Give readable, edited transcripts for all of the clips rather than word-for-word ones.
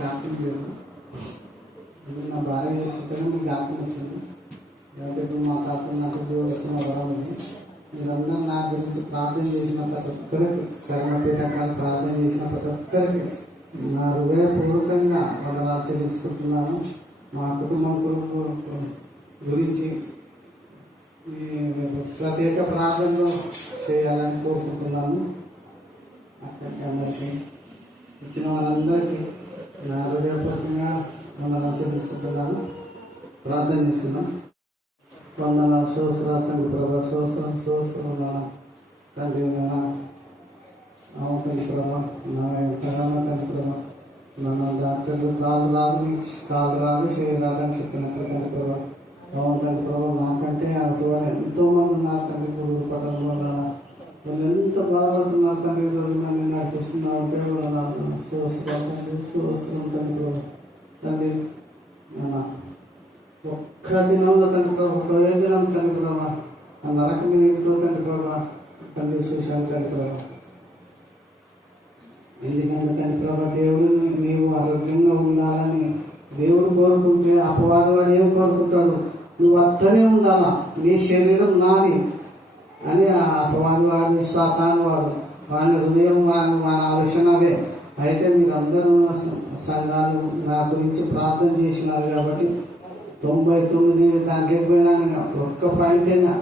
జ్ఞాపకం లేదు. నా భార్య చెప్తేనే మీకు జ్ఞాపకం వచ్చింది. లేకపోతే మా తాత నాకు దేవుడు వచ్చిన వరం ఉంది. మీరందరూ నా గురించి ప్రార్థన చేసిన ప్రతి ఒక్కరికి, కర్మపీఠకాలు ప్రార్థన చేసిన ప్రతి ఒక్కరికి నా హృదయపూర్వకంగా వందనాలు ఆచరించుకుంటున్నాను. మా కుటుంబం గురించి ప్రత్యేక ప్రార్థనలు చేయాలని కోరుకుంటున్నాను. అక్కడికి అందరికీ ఇచ్చిన వాళ్ళందరికీ నా హృదయపూర్వకంగా వందనాలు ఆచరించుకుంటున్నాను. ప్రార్థన చేస్తున్నాం. వందనాలు స్తోత్రాలు తండ్రి ప్రభా, స్తోత్రం నాన్న తండ్రి నాన్న. అవును తండ్రి ప్రభా, నా ఎంతగానో తండ్రి ప్రభా, నా డాక్టర్లు కాలు రాదు చేయి రాదని చెప్పినప్పుడు తండ్రి ప్రభా, అవును తండ్రి ప్రభా, నాకంటే ఎంతో మంది ఉన్నారు తండ్రి. గురువు పట్టణంలో వాళ్ళు ఎంత బాధపడుతున్నారు తండ్రి. ఈరోజు నన్ను నడిపిస్తున్నారు దేవుడు అన్నాడు. స్తోత్రం తండ్రి ప్రభా. తండ్రి ఒక్క దినంలో తండ్రి ప్రభా, ఒక్క దినం తండ్రి ప్రభా, ఆ నరకం నీటితో తండ్రి ప్రభా తండ్రి చూశాను తండ్రి ప్రభా. ఎందుకంటే తండ్రి ప్రభా, దేవుడు నీవు ఆరోగ్యంగా ఉండాలని దేవుడు కోరుకుంటే అపవాది వాడు ఏం కోరుకుంటాడు? నువ్వు అట్టనే ఉండాలా, నీ శరీరం నాది అని ఆ అపవాది వాడు, సాతాను వాడు, వాని హృదయం వాని ఆలోచన అవే. అయితే మీరందరూ సంఘాలు నా గురించి ప్రార్థన చేసినారు కాబట్టి 99 దానికి ఎక్కువైనా ఒక్క పాయింట్ అయినా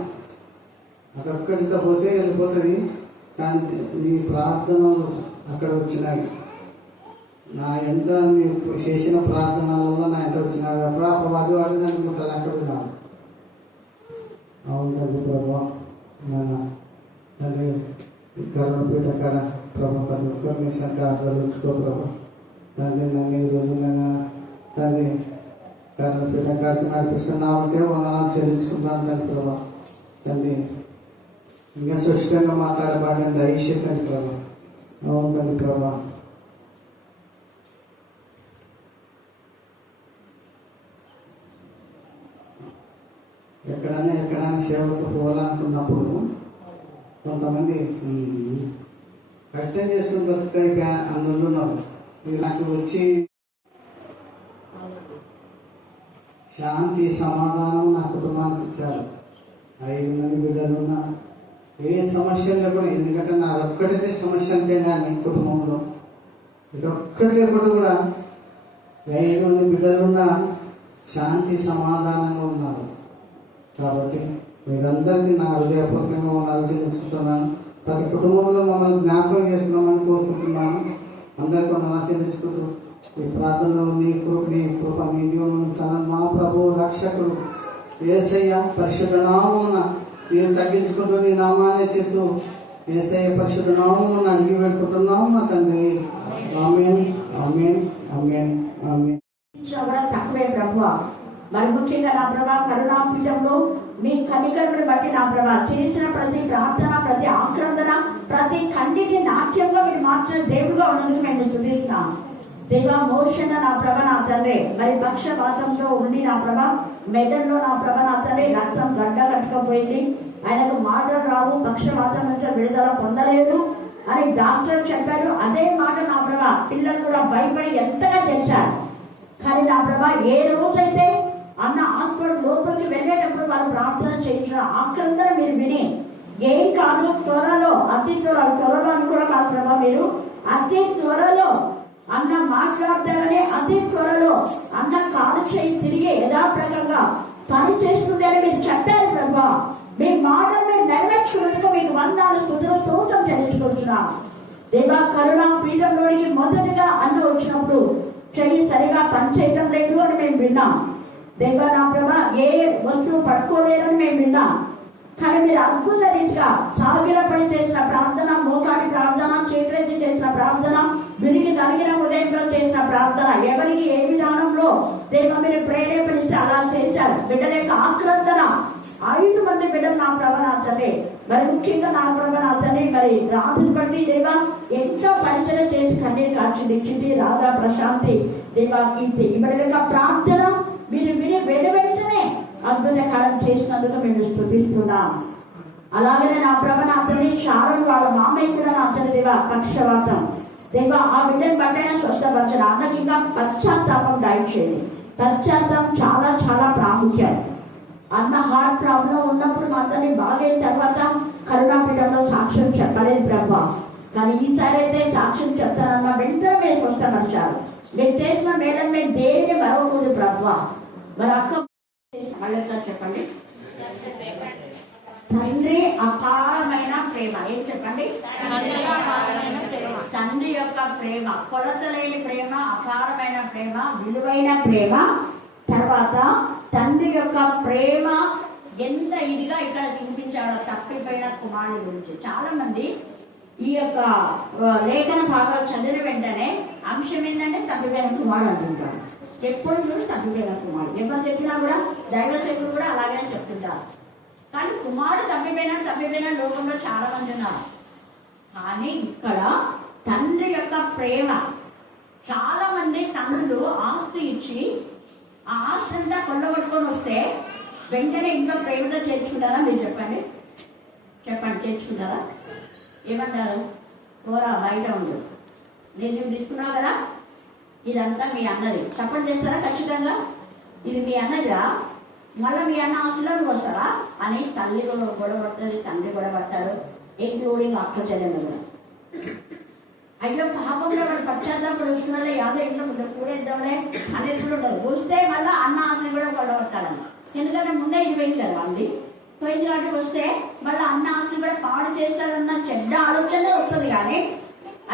అదొక్కటితో పోతే వెళ్ళిపోతుంది. కానీ నీ ప్రార్థనలు అక్కడ వచ్చినాయి. నా ఎంత చేసిన ప్రార్థనలలో నా ఎంత వచ్చినాయి కాబట్టి అపవాది వాడు నన్ను ముట్టలేకపోయినాను. అవును తండ్రి ప్రభా, తండ్రి కర్మపీఠ కాడ ప్రభా ప్రతి ఒక్కరిని సంఖ్యార్థాలు ఉంచుకో ప్రభా. తండ్రి నన్ను ఈ రోజులైనా తండ్రి కర్మపీఠ కాడికి నడిపిస్తున్నామంటే వందనాలు చెల్లించుకుంటాను తండ్రి ప్రభా. తండ్రి ఇంకా స్పష్టంగా మాట్లాడే భాగ్యం దయచేసి తండ్రి ప్రభా. అవును తండ్రి ప్రభా. ఎక్కడైనా సేవకు పోవాలనుకున్నప్పుడు కొంతమంది కష్టం చేసుకుని బతుకుతాయి అందులో ఉన్నారు. నాకు వచ్చి శాంతి సమాధానం నా కుటుంబానికి ఇచ్చారు. 5 మంది బిడ్డలున్నా ఏ సమస్య లేకుండా, ఎందుకంటే నాదొక్కటిదే సమస్య అంతే. కానీ కుటుంబంలో ఇదొక్కటి కూడా 5 మంది బిడ్డలున్నా శాంతి సమాధానంగా ఉన్నారు. కాబట్టి మీరందరికీ నా హృదయపూర్వకంగా ఆలోచించుకుంటున్నాను. ప్రతి కుటుంబంలో మమ్మల్ని జ్ఞాపకం చేస్తున్నామని కోరుకుంటున్నాను. అందరికీ ఆలోచించుకుంటూ ఈ ప్రార్థనలో నీ కృప మీ దీవెనలు మా ప్రభు రక్షకుడు యేసయ్య పరిశుద్ధ నామమున నేను తగ్గించుకుంటూ నీ నామాన్ని చేస్తూ యేసయ్య పరిశుద్ధ నామమున అడిగి పెట్టుకుంటున్నాము మా తండ్రి. ఆమేన్ ఆమేన్ ఆమేన్ ఆమేన్. తక్కువే ప్రభువా, మరి ముఖ్యంగా నా ప్రభా కరుణాపీఠంలో మీ కనికరుని బట్టి నా ప్రభా చేసిన ప్రతి ప్రార్థన, ప్రతి ఆక్రందన, ప్రతి కన్నిటి నాట్యంగా మీరు మార్చిన దేవుడుగా ఉన్నందుకు మేము స్తుతిస్తున్నాం. దేవా మోషణ నా ప్రభ నా తండ్రి మరి పక్షపాతంలో ఉండి నా ప్రభ మెదడులో నా ప్రభ నా తండ్రి రక్తం గడ్డ కట్టుకపోయింది. ఆయనకు మాటలు రావు, పక్షపాతం నుంచి విడుదల పొందలేడు అని డాక్టర్ చెప్పారు. అదే మాట నా ప్రభ పిల్లలు కూడా భయపడి ఎంతగా చేశారు. కానీ నా ప్రభ ఏ రోజైతే అన్న హాస్పిటల్ లోపలికి వెళ్ళేటప్పుడు వాళ్ళు ప్రార్థన చేయించిన ఆక్రందన మీరు విని ఏం కాదు త్వరలో, అతి త్వరలో అని కూడా కాదు ప్రభా, మీరు అతి త్వరలో అన్న మాట్లాడతారని అతి త్వరలో అన్న కాలు చేయి తిరిగి యథాప్రకంగా పని చేస్తుంది అని మీరు చెప్పారు ప్రభా. మీ మాటలు మీరు నెరవేర్చుకున్నందుకు మీకు వందనాలు స్తుతులు స్తోత్రం చెల్లించుకుంటున్నాం. దేవా కరుణా పీఠంలోనికి మొదటిగా అన్న వచ్చినప్పుడు చెయ్యి సరిగా పనిచేయడం లేదు అని మేము విన్నాం. దేవా నా ప్రభా ఏ వస్తువు పట్టుకోలేదని మేము విన్నాం. కానీ మీరు అద్భుత రీతిగా సాగిలపడి చేసిన ప్రార్థన, మోకాడి ప్రార్థన, చేతులెత్తి చేసిన ప్రార్థన, విరిగి తరిగిన హృదయంతో చేసిన ప్రార్థన, ఎవరికి ఏ విధానంలో దేవ మీరు ప్రేరేపణిస్తే అలా చేశారు. బిడ్డల యొక్క ఆక్రందన 5 మంది బిడ్డలు నా ప్రభనాథనే మరి ముఖ్యంగా నా ప్రభనాథనే మరి రాత్రి బట్టి దేవా ఎంతో పరిచయం చేసి కన్నీరు కాల్చింది. చిటి, రాధా, ప్రశాంతి, దేవా, కీర్తి బిడ్డల యొక్క ప్రార్థన మీరు విని వెంటనే అద్భుత కాలం చేసినందుకు మేము స్తుతిస్తున్నాం. అలాగనే నా ప్రభ నా అతని శారం వాళ్ళ మామయ్య కూడా నా అతని దేవా పక్షవాతం దేవా ఆ బిడ్డని బట్టైనా స్వస్థపరచను. అన్నకి ఇంకా పశ్చాత్తాపం దయచేయండి. పశ్చాత్తాపం చాలా చాలా ప్రాముఖ్యం. అన్న హార్ట్ ప్రాబ్లం ఉన్నప్పుడు మాత్రమే బాగైన తర్వాత కరుణాపీఠంలో సాక్ష్యం చెప్పలేదు ప్రభా. కానీ ఈసారి అయితే సాక్ష్యం చెప్తానన్న వెంటనే మీరు స్వస్థపరిచారు. మీరు చేసిన మేడం మేము దేనిని మరవకూడదు ప్రభా. మరి అక్క మళ్ళీ చెప్పండి. తండ్రి అపారమైన ప్రేమ. ఏం చెప్పండి? తండ్రి యొక్క ప్రేమ, కొలతలేని ప్రేమ, అపారమైన ప్రేమ, విలువైన ప్రేమ. తర్వాత తండ్రి యొక్క ప్రేమ ఎంత ఇదిగా ఇక్కడ చూపించాడో తప్పిపోయిన కుమారుడి గురించి. చాలా మంది ఈ యొక్క లేఖన భాగాలు చదివిన వెంటనే అంశం ఏంటంటే తప్పిపోయిన కుమారుడు అంటుంటాడు. ఎప్పుడు చూడు తప్పిపోయిన కుమారుడు. ఎవరు చెప్పినా కూడా దైవ సేవకులు కూడా అలాగే చెప్తుంటారు. కానీ కుమారుడు తప్పిపోయిన లోకంలో చాలా మంది ఉన్నారు. కానీ ఇక్కడ తండ్రి యొక్క ప్రేమ. చాలా మంది తండ్రులు ఆస్తి ఇచ్చి ఆ ఆస్తి అంతా కొల్లగొట్టుకొని వస్తే వెంటనే ఇంట్లో ప్రేమతో చేర్చుకుంటారా? మీరు చెప్పండి చేర్చుకుంటారా? ఏమంటారు? పోరా బయట ఉండు, నేను తీసుకున్నావు కదా, ఇదంతా మీ అన్నది. చెప్పండి చేస్తారా? ఖచ్చితంగా ఇది మీ అన్నదిరా, మళ్ళీ మీ అన్న ఆస్తిలో నువ్వు వస్తారా అని తల్లి గొడవ పడుతుంది, తండ్రి గొడవ పడతారు, ఇంక్లూడింగ్ అక్క చెల్లెలు కూడా. అయ్యో పాపంలో వాడు పశ్చాత్తాపడి వస్తున్నాడే, యాదో ఇంట్లో ముందు కూడేద్దాంలే అనేది కూడా ఉండదు. వస్తే మళ్ళీ అన్న ఆస్తిని కూడా గొడవ పడతాడన్న. ఎందుకంటే ముందే ఇది పోయింది కదా అంది, పోయింది కాబట్టి వస్తే మళ్ళీ అన్న ఆస్తిని కూడా పాడు చేస్తాడన్న చెడ్డ ఆలోచనే వస్తుంది. కానీ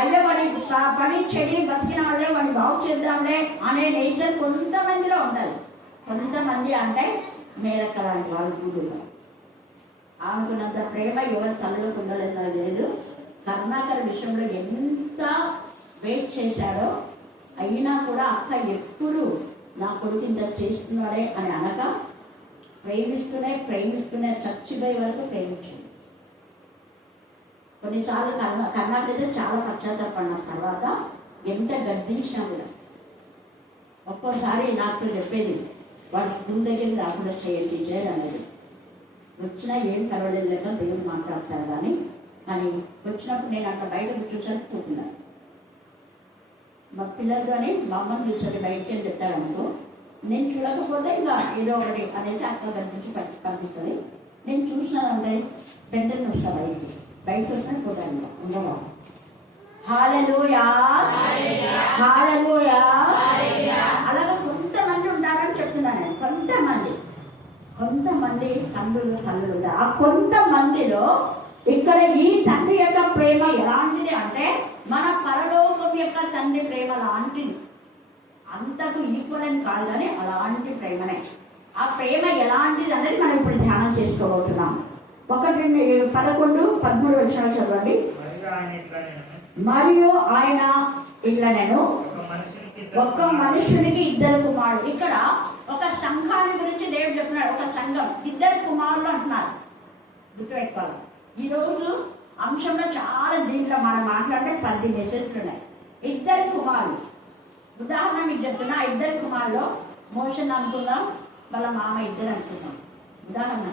అయ్యో వాడి పని చెడి బతికిన వాళ్ళే వాడిని బాగు చేద్దాంలే అనే నేచర్ కొంతమందిలో ఉండాలి. కొంతమంది అంటే మేరక్క లాంటి వాళ్ళు కూడా ఆమెకున్నంత ప్రేమ ఎవరి తల్లిలోకి ఉండలేదు లేదు. కరుణాకర్ విషయంలో ఎంత వేస్ట్ చేశాడో అయినా కూడా అక్క ఎప్పుడు నా కొడుకు ఇంత చేస్తున్నాడే అని అనక ప్రేమిస్తూనే చచ్చిపోయే వరకు ప్రేమించింది. కొన్నిసార్లు కరుణాకర్ అయితే చాలా పశ్చాత్తాపడిన తర్వాత ఎంత గద్దించినా కూడా ఒక్కోసారి నాతో చెప్పేది, వాడు స్కూల్ దగ్గరికి రాకుండా చేయండి టీచర్ అనేది. వచ్చినా ఏం పర్వాలేదు లేక దేవుడు మాట్లాడతారు. కానీ వచ్చినప్పుడు నేను అక్కడ బయట చూసాను కూర్చున్నాను. మా పిల్లలతోని మా అమ్మని చూసాను బయటకి వెళ్ళి చెప్తాడు అనుకో, నేను చూడకపోతే ఇంకా ఏదో ఒకటి అనేసి అక్కడ కనిపించి పంపిస్తుంది. నేను చూసినానంటే వెంటనే వస్తాను బయటకు వస్తాను పోతాను ఉండవా. హల్లెలూయా హల్లెలూయా. అలాగే కొంతమంది ఉంటారని చెప్తున్నాను నేను. కొంతమంది తండ్రులు ఉంటారు. ఆ కొంతమందిలో ఇక్కడ ఈ తండ్రి యొక్క ప్రేమ ఎలాంటిది అంటే మన పరలోకం యొక్క తండ్రి ప్రేమ లాంటిది. అంతకు ఈక్వల్ అని కాదు కానీ అలాంటి ప్రేమనే. ఆ ప్రేమ ఎలాంటిది అనేది మనం ఇప్పుడు ధ్యానం చేసుకోబోతున్నాం. 11-13 వచనాలు చదవండి. మరియు ఆయన ఇట్లా నేను ఒక్క మనుషునికి 2 కుమారులు. ఇక్కడ ఒక సంఘాన్ని గురించి దేవుడు చెప్తున్నాడు. ఒక సంఘం 2 కుమారులు అంటున్నారు. గుర్తుపెట్టుకోవాలి. ఈరోజు అంశంలో చాలా దీంట్లో మనం మాట్లాడితే 10 మెసేజ్లు ఉన్నాయి. 2 కుమారులు. ఉదాహరణ మీకు చెప్తున్నా. 2 కుమారులు మోషన్ అనుకుందాం, వాళ్ళ మామ 2 అనుకుందాం ఉదాహరణ.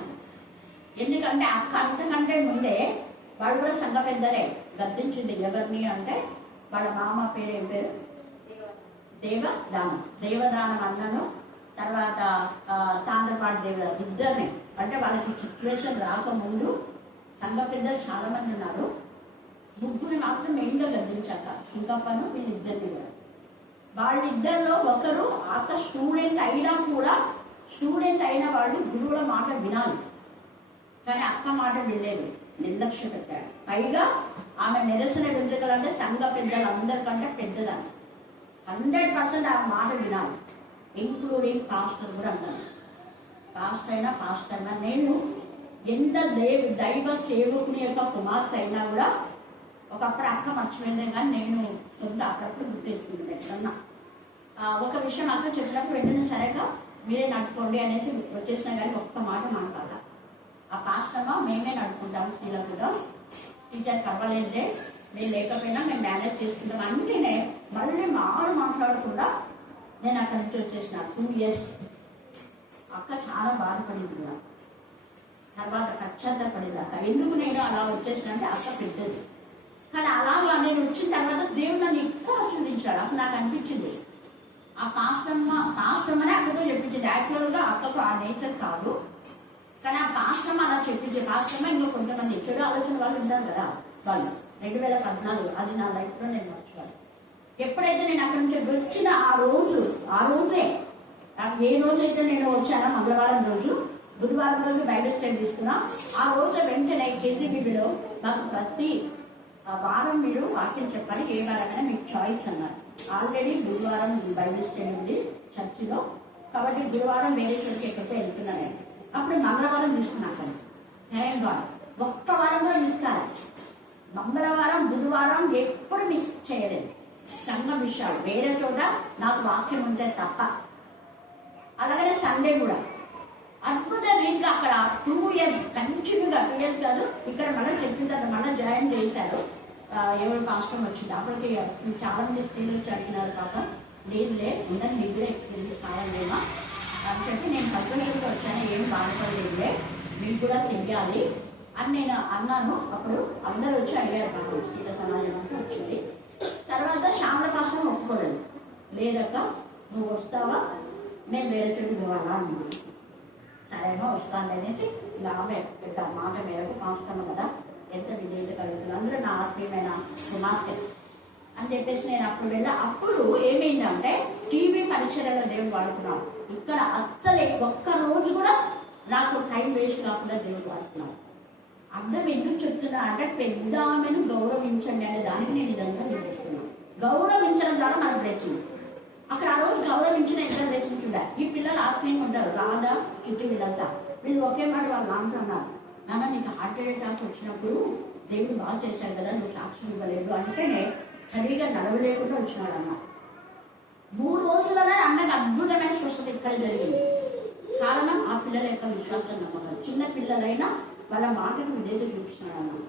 ఎందుకంటే అక్క అంతకంటే ముందే వాడు కూడా సంఘ పెద్దలే గద్దించింది. ఎవరిని అంటే వాళ్ళ మామ పేరు ఏం పేరు? దేవదానం అన్నను, తర్వాత తాండ్రపాటి దేవదానం, 2 అంటే వాళ్ళకి సిచ్యువేషన్ రాకముందు సంఘ పెద్దలు చాలా మంది ఉన్నారు. 3 మాత్రం మెయిన్గా గద్దించాక ఇంకప్పను వీళ్ళిద్దరిని కూడా. వాళ్ళిద్దరిలో ఒకరు అక్క స్టూడెంట్ అయిన వాళ్ళు గురువుల మాట వినాలి. కానీ అక్క మాట వినలేదు, నిర్లక్ష్య పెట్టాడు. పైగా ఆమె నిరసన వెంట్రుకలంటే సంఘ పెద్దలు అందరికంటే పెద్దదాన్ని. 100% ఆ మాట వినాలి. ఇంక్లూడింగ్ పాస్టర్ కూడా అంటాను. పాస్టర్ అయినా నేను ఎంత దైవ సేవకుని యొక్క కుమార్తె అయినా కూడా ఒకప్పుడు అక్క మర్చిపోయిందే. కానీ నేను సొంత అప్పుడప్పుడు గుర్తేసుకుంటాను. ఎట్లన్నా ఒక విషయం అక్క చెప్పినప్పుడు వెంటనే సరేగా మీరే నడుపుకోండి అనేసి వచ్చేసినా కానీ ఒక్క మాట మాట్లాడాలి. ఆ పాస్టర్గా మేమే నడుపుకుంటాము. స్త్రీలకు టీచర్స్ అవ్వలేదే, నేను లేకపోయినా మేము మేనేజ్ చేసుకుంటాం. అందుకనే మళ్ళీ మాట్లాడకుండా నేను అక్కడి నుంచి వచ్చేసిన 2 years. అక్క చాలా బాధపడింది కూడా. తర్వాత పశ్చాత్తాపడింది అక్క. ఎందుకు నేను అలా వచ్చేసిన అంటే అక్క పెద్దది. కానీ అలాగా నేను వచ్చిన తర్వాత దేవుడు నన్ను ఎక్కువ ఆశీర్వదించాడు. అప్పుడు నాకు అనిపించింది ఆ పాస్టమ్మనే అక్కతో చెప్పించింది. యాక్చువల్గా అక్కకు ఆ నేచర్ కాదు, కానీ ఆ పాస్టమ్మ అలా చెప్పింది. పాస్టమ్మ ఇంకా కొంతమంది చెడు ఆలోచన వాళ్ళు ఉంటారు కదా, వాళ్ళు 2014 అది నా లైఫ్లో నేను మర్చిపోయాను. ఎప్పుడైతే నేను అక్కడి నుంచి వచ్చిన ఆ రోజే ఏ రోజైతే నేను వచ్చానో మంగళవారం రోజు, బుధవారం రోజు బైబిల్ స్టడీ తీసుకున్నా. ఆ రోజు వెంటనే కేజీబీబీలో నాకు ప్రతి వారం మీరు వాక్యం చెప్పాలి, ఏ వారమైనా మీకు చాయిస్ అన్నారు. ఆల్రెడీ గురువారం బైబిల్ స్టడీ ఉంది చర్చిలో, కాబట్టి గురువారం వేరే చోటుకి ఎక్కడికో వెళ్తున్నాను. అప్పుడు మంగళవారం తీసుకున్నాను. థ్యాంక్ గాడ్ ఒక్క వారంలో తీసుకోవాలి. మంగళవారం బుధవారం ఎప్పుడు మిస్ చేయలేదు. సంఘం విషయాలు వేరే చోట నాకు వాక్యం ఉంటే తప్ప. అలాగే సండే కూడా అద్భుత రీతిగా అక్కడ 2 years కంటిన్యూగా, 2 years కాదు, ఇక్కడ మళ్ళీ చెప్పిన తర్వాత మళ్ళీ జాయిన్ చేశారు. ఎవరు పాస్టర్ వచ్చింది అప్పటికి చాలా మంది స్త్రీలు వచ్చి అడిగినారు. పాప లేదులే ఉందని మీకు కూడా ఎక్స్పీరియన్స్ కావాలేమా అని చెప్పి నేను హస్బెండ్తో వచ్చాను. ఏం బాధపడలేదులే, మీకు కూడా తెలియాలి అని నేను అన్నాను. అప్పుడు అందరూ వచ్చి అడిగారు. పాపం స్త్రీల సమాజం అంతా వచ్చింది. తర్వాత శ్యామల పాస్టర్ ఒప్పుకోలేదు. లేదక్క నువ్వు వస్తావా, నేను వేరే చోటు పోవాలా అన్నాను. సరేమో వస్తాను అనేసి ఇలా ఆమె పెద్ద మాట మేరకు పాస్తాను కదా, ఎంత విజేత కలుగుతుంది, అందులో నా ఆత్మీయమైన కుమార్తె అని చెప్పేసి నేను అప్పుడు వెళ్ళా. అప్పుడు ఏమైందంటే టీవీ పరీక్షలలో దేవుడు వాడుకున్నాడు. ఇక్కడ అస్సలే ఒక్క రోజు కూడా నాకు టైం వేస్ట్ కాకుండా దేవుడు వాడుకున్నాడు. అర్థం ఎందుకు చెప్తున్నా అంటే పెద్ద ఆమెను గౌరవించండి అనే దానికి నేను ఇదంతా నేను చెప్తున్నాను. గౌరవించడం ద్వారా మన బ్లెస్సింగ్. అక్కడ ఆ రోజు గౌరవించిన ఎంత బ్లెస్సింగ్స్ ఉండాలి. ఈ పిల్లలు ఆత్మీయంగా ఉంటారు, రాధా చుట్టూ వీళ్ళంతా వీళ్ళు ఒకే మాట వాళ్ళు నాన్నతో అన్నారు, నాన్న నీకు హార్ట్ అటాక్ వచ్చినప్పుడు దేవుడు బాగా చేశాడు కదా, నువ్వు సాక్ష్యం ఇవ్వలేదు అంటేనే సరిగా నడవలేకుండా వచ్చినాడు అన్న. 3 రోజులనే అన్నకు అద్భుతమైన స్వస్థత ఇక్కడ జరిగింది. కారణం ఆ పిల్లల యొక్క విశ్వాసం నమ్మకం. చిన్న పిల్లలైనా వాళ్ళ మాటకు విధేయత చూపించినాడు అన్న.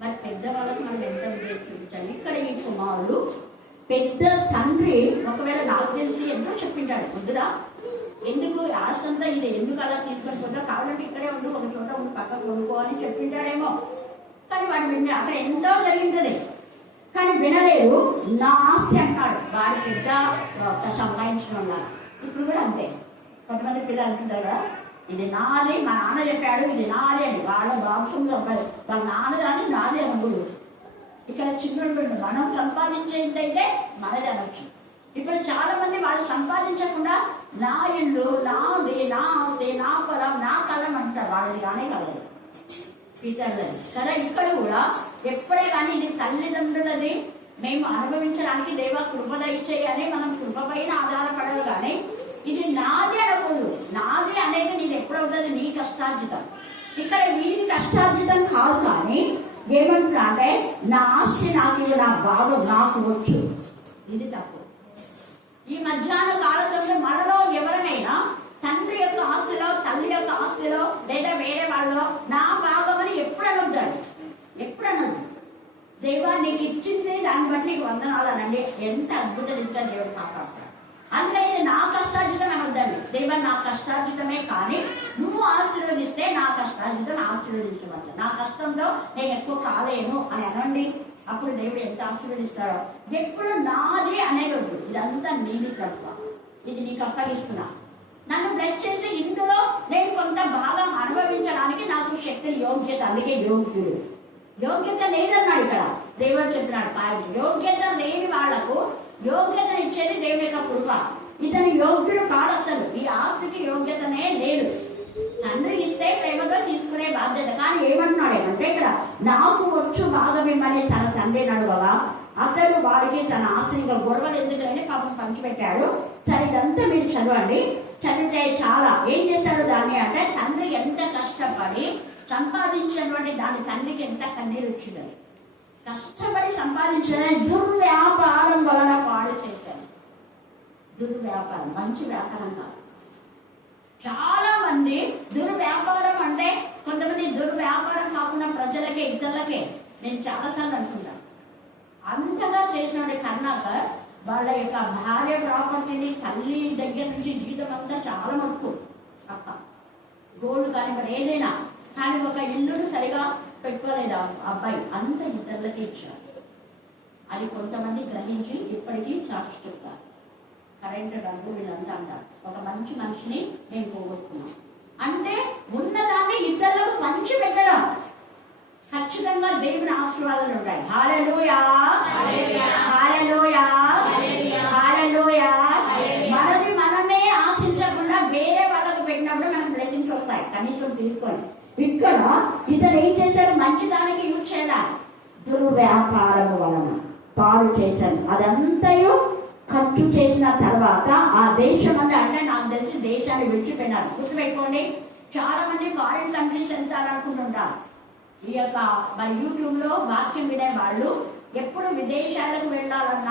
మరి పెద్దవాళ్ళకి మనం ఎంత విధేయత చూపించాలి. ఇక్కడ ఈ కుమారుడు పెద్ద తండ్రి ఒకవేళ నాకు తెలిసి ఎంతో చెప్పింటాడు, వద్దురా ఎందుకు ఆస్తంతా ఇది ఎందుకు అలా తీసుకొని పోతా, కావాలంటే ఇక్కడే ఉండు, ఒక చోట ఉండి పక్కకు కొనుక్కో అని చెప్పింటాడేమో. కానీ వాడు విన్నా అక్కడ ఎంతో జరిగింది, కానీ వినలేదు. నా ఆస్తి అంటాడు. వాడి పెద్ద సంపాదించిన ఉన్నారు. ఇప్పుడు కూడా అంతే. కొంతమంది పిల్లలు అంటుంటారు కదా, ఇది నాది, మా నాన్న చెప్పాడు ఇది నాది అని. వాళ్ళ వంశంలో వాళ్ళ నాన్నదాన్ని నాది అనుకుడు. ఇక్కడ చిన్నోడు మనం సంపాదించేదైతే మనది అనొచ్చు. ఇప్పుడు చాలా మంది వాళ్ళు సంపాదించకుండా నా ఇల్లు నాది, నా ఆస్తి, నా పొలం, నా కలం అంటారు. వాళ్ళది కానీ కలదు ఇతరులది. సరే ఇక్కడ కూడా ఎప్పుడే కానీ ఇది తల్లిదండ్రులది, మేము అనుభవించడానికి దేవ కృప దయచేయని మనం కృప పైన ఆధారపడదు. కానీ ఇది నాది అనకూడదు. నాది అనేది నీది ఎప్పుడవుతుంది, నీ కష్టార్జితం. ఇక్కడ వీరి కష్టార్జితం కాదు. కానీ ఏమంటున్నా అంటే నా ఆస్తి నాకు, నా భావం నాకు వచ్చు. ఇది తప్పు. ఈ మధ్యాహ్న కాలంలో మనలో ఎవరినైనా తండ్రి యొక్క ఆస్తిలో, తల్లి యొక్క ఆస్తిలో లేదా వేరే వాళ్ళలో నా భాగం అని ఎప్పుడు అనొద్దాడు. దేవా నీకు ఇచ్చింది దాన్ని బట్టి నీకు వందనాలనండి. ఎంత అద్భుత రీతిగా దేవుడు కాపాడతాడు. అందుకని ఇది నా కష్టార్జితం అనొద్దండి. దేవా నా కష్టార్జితమే, కానీ నువ్వు ఆశీర్వదిస్తే నా కష్టార్జితం ఆశీర్వదించబడతాను. నా కష్టంతో నేను ఎక్కువ కాలేను అని అనండి. అప్పుడు దేవుడు ఎంత ఆశీర్వదిస్తాడో. ఎప్పుడు నాది అనేది వద్దు, ఇదంతా నీది కడుపు, ఇది నీకు అప్పగిస్తున్నా. నన్ను బ్లెస్ చేసి ఇందులో నేను కొంత భాగం అనుభవించడానికి నాకు శక్తి, యోగ్యత. అందుకే యోగ్యుడు. యోగ్యత లేదన్నాడు ఇక్కడ దేవుడు చెప్తున్నాడు. యోగ్యత లేని వాళ్లకు యోగ్యత ఇచ్చేది దేవుని యొక్క కృప. ఇతను యోగ్యుడు కాడు అసలు. ఈ ఆస్తికి యోగ్యతనే లేదు. తండ్రి ఇస్తే ప్రేమతో తీసుకునే బాధ్యత. కానీ ఏమంటున్నాడు ఏమంటే ఇక్కడ నాకు వచ్చు భాగమేమని తన తండ్రి నడువగా అతడు వాడికి తన ఆస్తిగా గొడవలు ఎందుకని పాపం పంచిపెట్టాడు. సరే ఇదంతా మీరు చదవండి. చదివితే చాలా ఏం చేశాడు దాన్ని అంటే తండ్రి ఎంత కష్టపడి సంపాదించినటువంటి దాని తండ్రికి ఎంత కన్నీరు వచ్చిందని. కష్టపడి సంపాదించిన దుర్వ్యాపారం వలన పాడు చేశాను. దుర్వ్యాపారం మంచి వ్యాపారం కాదు. చాలా మంది దుర్వ్యాపారం అంటే కొంతమంది దుర్వ్యాపారం కాకుండా ప్రజలకే, ఇతరులకే. నేను చాలాసార్లు అనుకుంటా, అంతగా చేసిన కర్ణాకర్ వాళ్ళ యొక్క భార్య ప్రాపర్టీని తల్లి దగ్గర నుంచి జీవితం అంతా చాలా మటుకు అక్క గోల్డ్ కానీ మరి ఏదైనా, కానీ ఒక ఇల్లును సరిగా పెట్టుకోలేదు ఆ అబ్బాయి, అంత ఇతరులకే ఇచ్చారు. అది కొంతమంది గ్రహించి ఇప్పటికీ సాక్షి చెప్తారు. కరెంటు రంగు వీళ్ళంతా అంటారు, ఒక మంచి మనిషిని మేము పోగొట్టుకున్నాం అంటే ఉన్నదాన్ని ఇతరులకు పంచి పెట్టడం. ఖచ్చితంగా దేవుని ఆశీర్వాదాలు ఉంటాయి. హల్లెలూయా, హల్లెలూయా, హల్లెలూయా. మనది మనమే ఆశించకుండా వేరే వాళ్ళకు పెట్టినప్పుడు మనకు బ్లెస్సింగ్స్ వస్తాయి. కనీసం తీసుకొని ఇక్కడ ఇతను ఏం చేశాడు, మంచిదానికి యూజ్ చేయాలి. దుర్వ్యాపారం వలన పాడు చేశాను. అదంతయు ఖర్చు చేసిన తర్వాత ఆ దేశం అంటే నాకు తెలిసి దేశాన్ని విడిచిపోయినారు. గుర్తుపెట్టుకోండి, చాలా మంది ఫారిన్ కంట్రీస్ వెళ్తారనుకుంటుంటారు. ఈ యొక్క మరి యూట్యూబ్ లో వాక్యం వినే వాళ్ళు ఎప్పుడు విదేశాలకు వెళ్ళాలన్న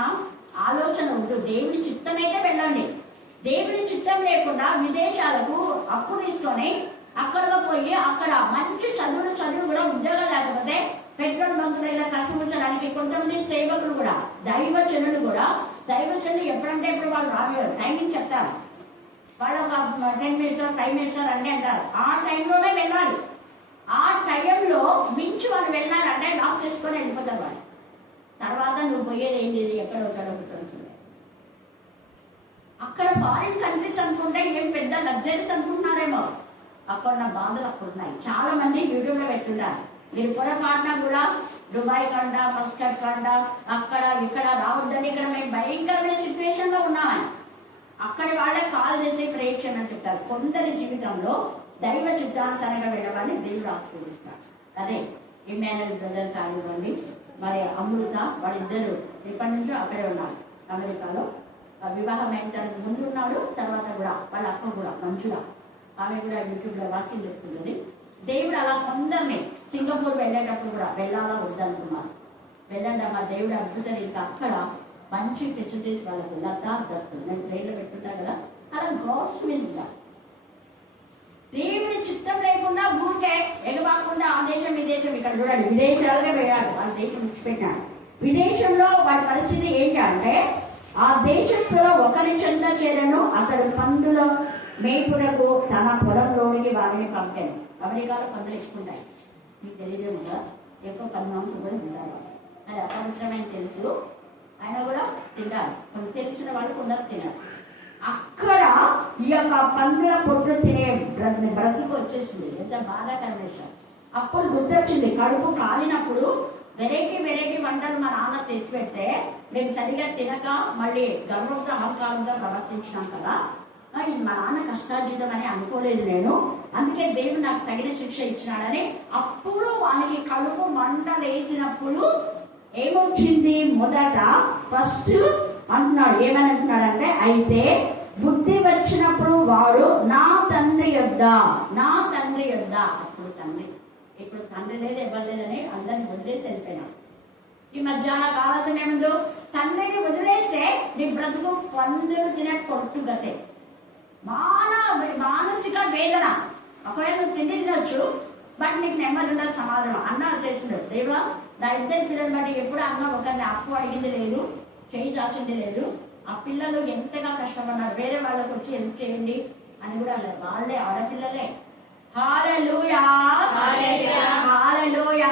ఆలోచన ఉంటుంది. దేవుని చిత్తం అయితే వెళ్ళండి. దేవుని చిత్తం లేకుండా విదేశాలకు అప్పు తీసుకొని అక్కడ పోయి అక్కడ మంచి చదువు కూడా ఉద్యోగం లేకపోతే పెట్రోల్ బంకులు ఇలా కష్టపడడానికి కొంతమంది సేవకులు కూడా దైవజనులు ఎప్పుడంటే ఇప్పుడు వాళ్ళు రాబోయారు టైమింగ్ చెప్తారు. వాళ్ళు ఒక 10 minutes 5 minutes అంటే అంటారు. ఆ టైంలోనే వెళ్ళాలి. ఆ టైంలో మించి వాళ్ళు వెళ్ళారంటే లాక్ చేసుకొని వెళ్ళిపోతారు వాళ్ళు. తర్వాత నువ్వు పోయేది ఏం లేదు, ఎక్కడ తెలుస్తుంది. అక్కడ ఫారిన్ కంట్రీస్ అనుకుంటే ఏం పెద్ద లగ్జరీస్ అనుకుంటున్నారేమో, అక్కడ నా బాధలు అక్కడ ఉన్నాయి. చాలా మంది యూట్యూబ్ లో పెట్టున్నారు. మీరు పొరపాటున కూడా దుబాయ్ కంట, మస్కట్ కంట, అక్కడ ఇక్కడ రావద్దని, ఇక్కడ మేము భయంకరమైన సిచ్యువేషన్ లో ఉన్నామని అక్కడ వాళ్ళే కాల్ చేసి ప్రేక్షణ అని చెప్తారు. కొందరి జీవితంలో దైవ చిత్తానుసారంగా వెళ్ళాలని దేవుడు ఆశీర్వదిస్తారు. అదే ఇమ్మాన్యుయల్ బ్రదర్ కానివ్వండి, మరి అమృత, వాళ్ళిద్దరు ఇప్పటి నుంచో అక్కడే ఉన్నారు అమెరికాలో. వివాహం అయిన ముందు ఉన్నాడు, తర్వాత కూడా వాళ్ళ అక్క కూడా మంచిగా, ఆమె కూడా యూట్యూబ్ లో వాక్యం చెప్తున్నది. దేవుడు అలా కొందరిని సింగపూర్ వెళ్ళేటప్పుడు కూడా వెళ్ళాలా వద్దనుకున్నారు. వెళ్ళండి అమ్మా, దేవుడు అద్భుతం. ఇంకా అక్కడ మంచి ఫెసిలిటీస్ వాళ్ళకు లతా దత్తు నేను ట్రైన్లో పెట్టుకుంటా కదా, అలా గాడ్స్ విల్ ఉండాలి. దేవుని చిత్తం లేకుండా ఊరికే ఎగవాకుండా ఆ దేశం ఈ దేశం, ఇక్కడ చూడండి విదేశాలుగా వెళ్ళాడు, వాళ్ళ దేశం విడిచిపెట్టాడు. విదేశంలో వాడి పరిస్థితి ఏంటి అంటే, ఆ దేశస్తులో ఒకరి చెంత చేరను, అతడు పందుల మేపులకు తన పొలంలోనికి వారిని పంపాను. అమెరికాలో పందులు ఎక్కుంటాయి, మీకు తెలియదేమో కదా, ఎక్కువ పన్ను కూడా తింటారు. అది అపవిత్రమైన తెలుసు, ఆయన కూడా తింటారు. తెలిసిన వాళ్ళు కొందరు తిన్నారు. అక్కడ ఈ యొక్క పందుల పొట్టు తినే బ్రతుకు వచ్చేసింది. ఎంత బాధాకరమైన విషయం. అప్పుడు గుర్తొచ్చింది, కడుపు కాలినప్పుడు వెరైటీ వంటలు మా నాన్న తెచ్చిపెడితే మేము సరిగా తినక మళ్ళీ గర్వంతో అహంకారంతో ప్రవర్తించినాం కదా, ఇది మా నాన్న కష్టార్జితం అని అనుకోలేదు నేను, అందుకే దేవుడు నాకు తగిన శిక్ష ఇచ్చినాడని. అప్పుడు వానికి కడుపు మంటలేసినప్పుడు ఏమొచ్చింది, మొదట ఫస్ట్ అంటున్నాడు, ఏమని అంటున్నాడంటే, అయితే బుద్ధి వచ్చినప్పుడు వాడు నా తండ్రి యొద్ద. అప్పుడు తండ్రి, ఇప్పుడు తండ్రి లేదు ఎవరు లేదని అందరిని వదిలేసి వెళ్ళిపోయినాడు. ఈ మధ్యాహ్న కాల సమయంలో తండ్రిని వదిలేస్తే నీ బ్రతుకు పందులు తినే పొట్టుగతే, మానసిక వేదన. ఒకవేళ నువ్వు తినొచ్చు, బట్ నీకు నెమ్మది ఉండదు. సమాధానం అన్నారు చేసినాడు, దేవా నా ఇద్దరు పిల్లలు బట్టి ఎప్పుడు అన్న ఒకరిని అప్పు అడిగింది లేదు, చేయి చాచింది లేదు. ఆ పిల్లలు ఎంతగా కష్టపడ్డారు, వేరే వాళ్ళకి వచ్చి హెల్ప్ చేయండి అని కూడా వాళ్ళే ఆడపిల్లలే. హల్లెలూయా, హల్లెలూయా.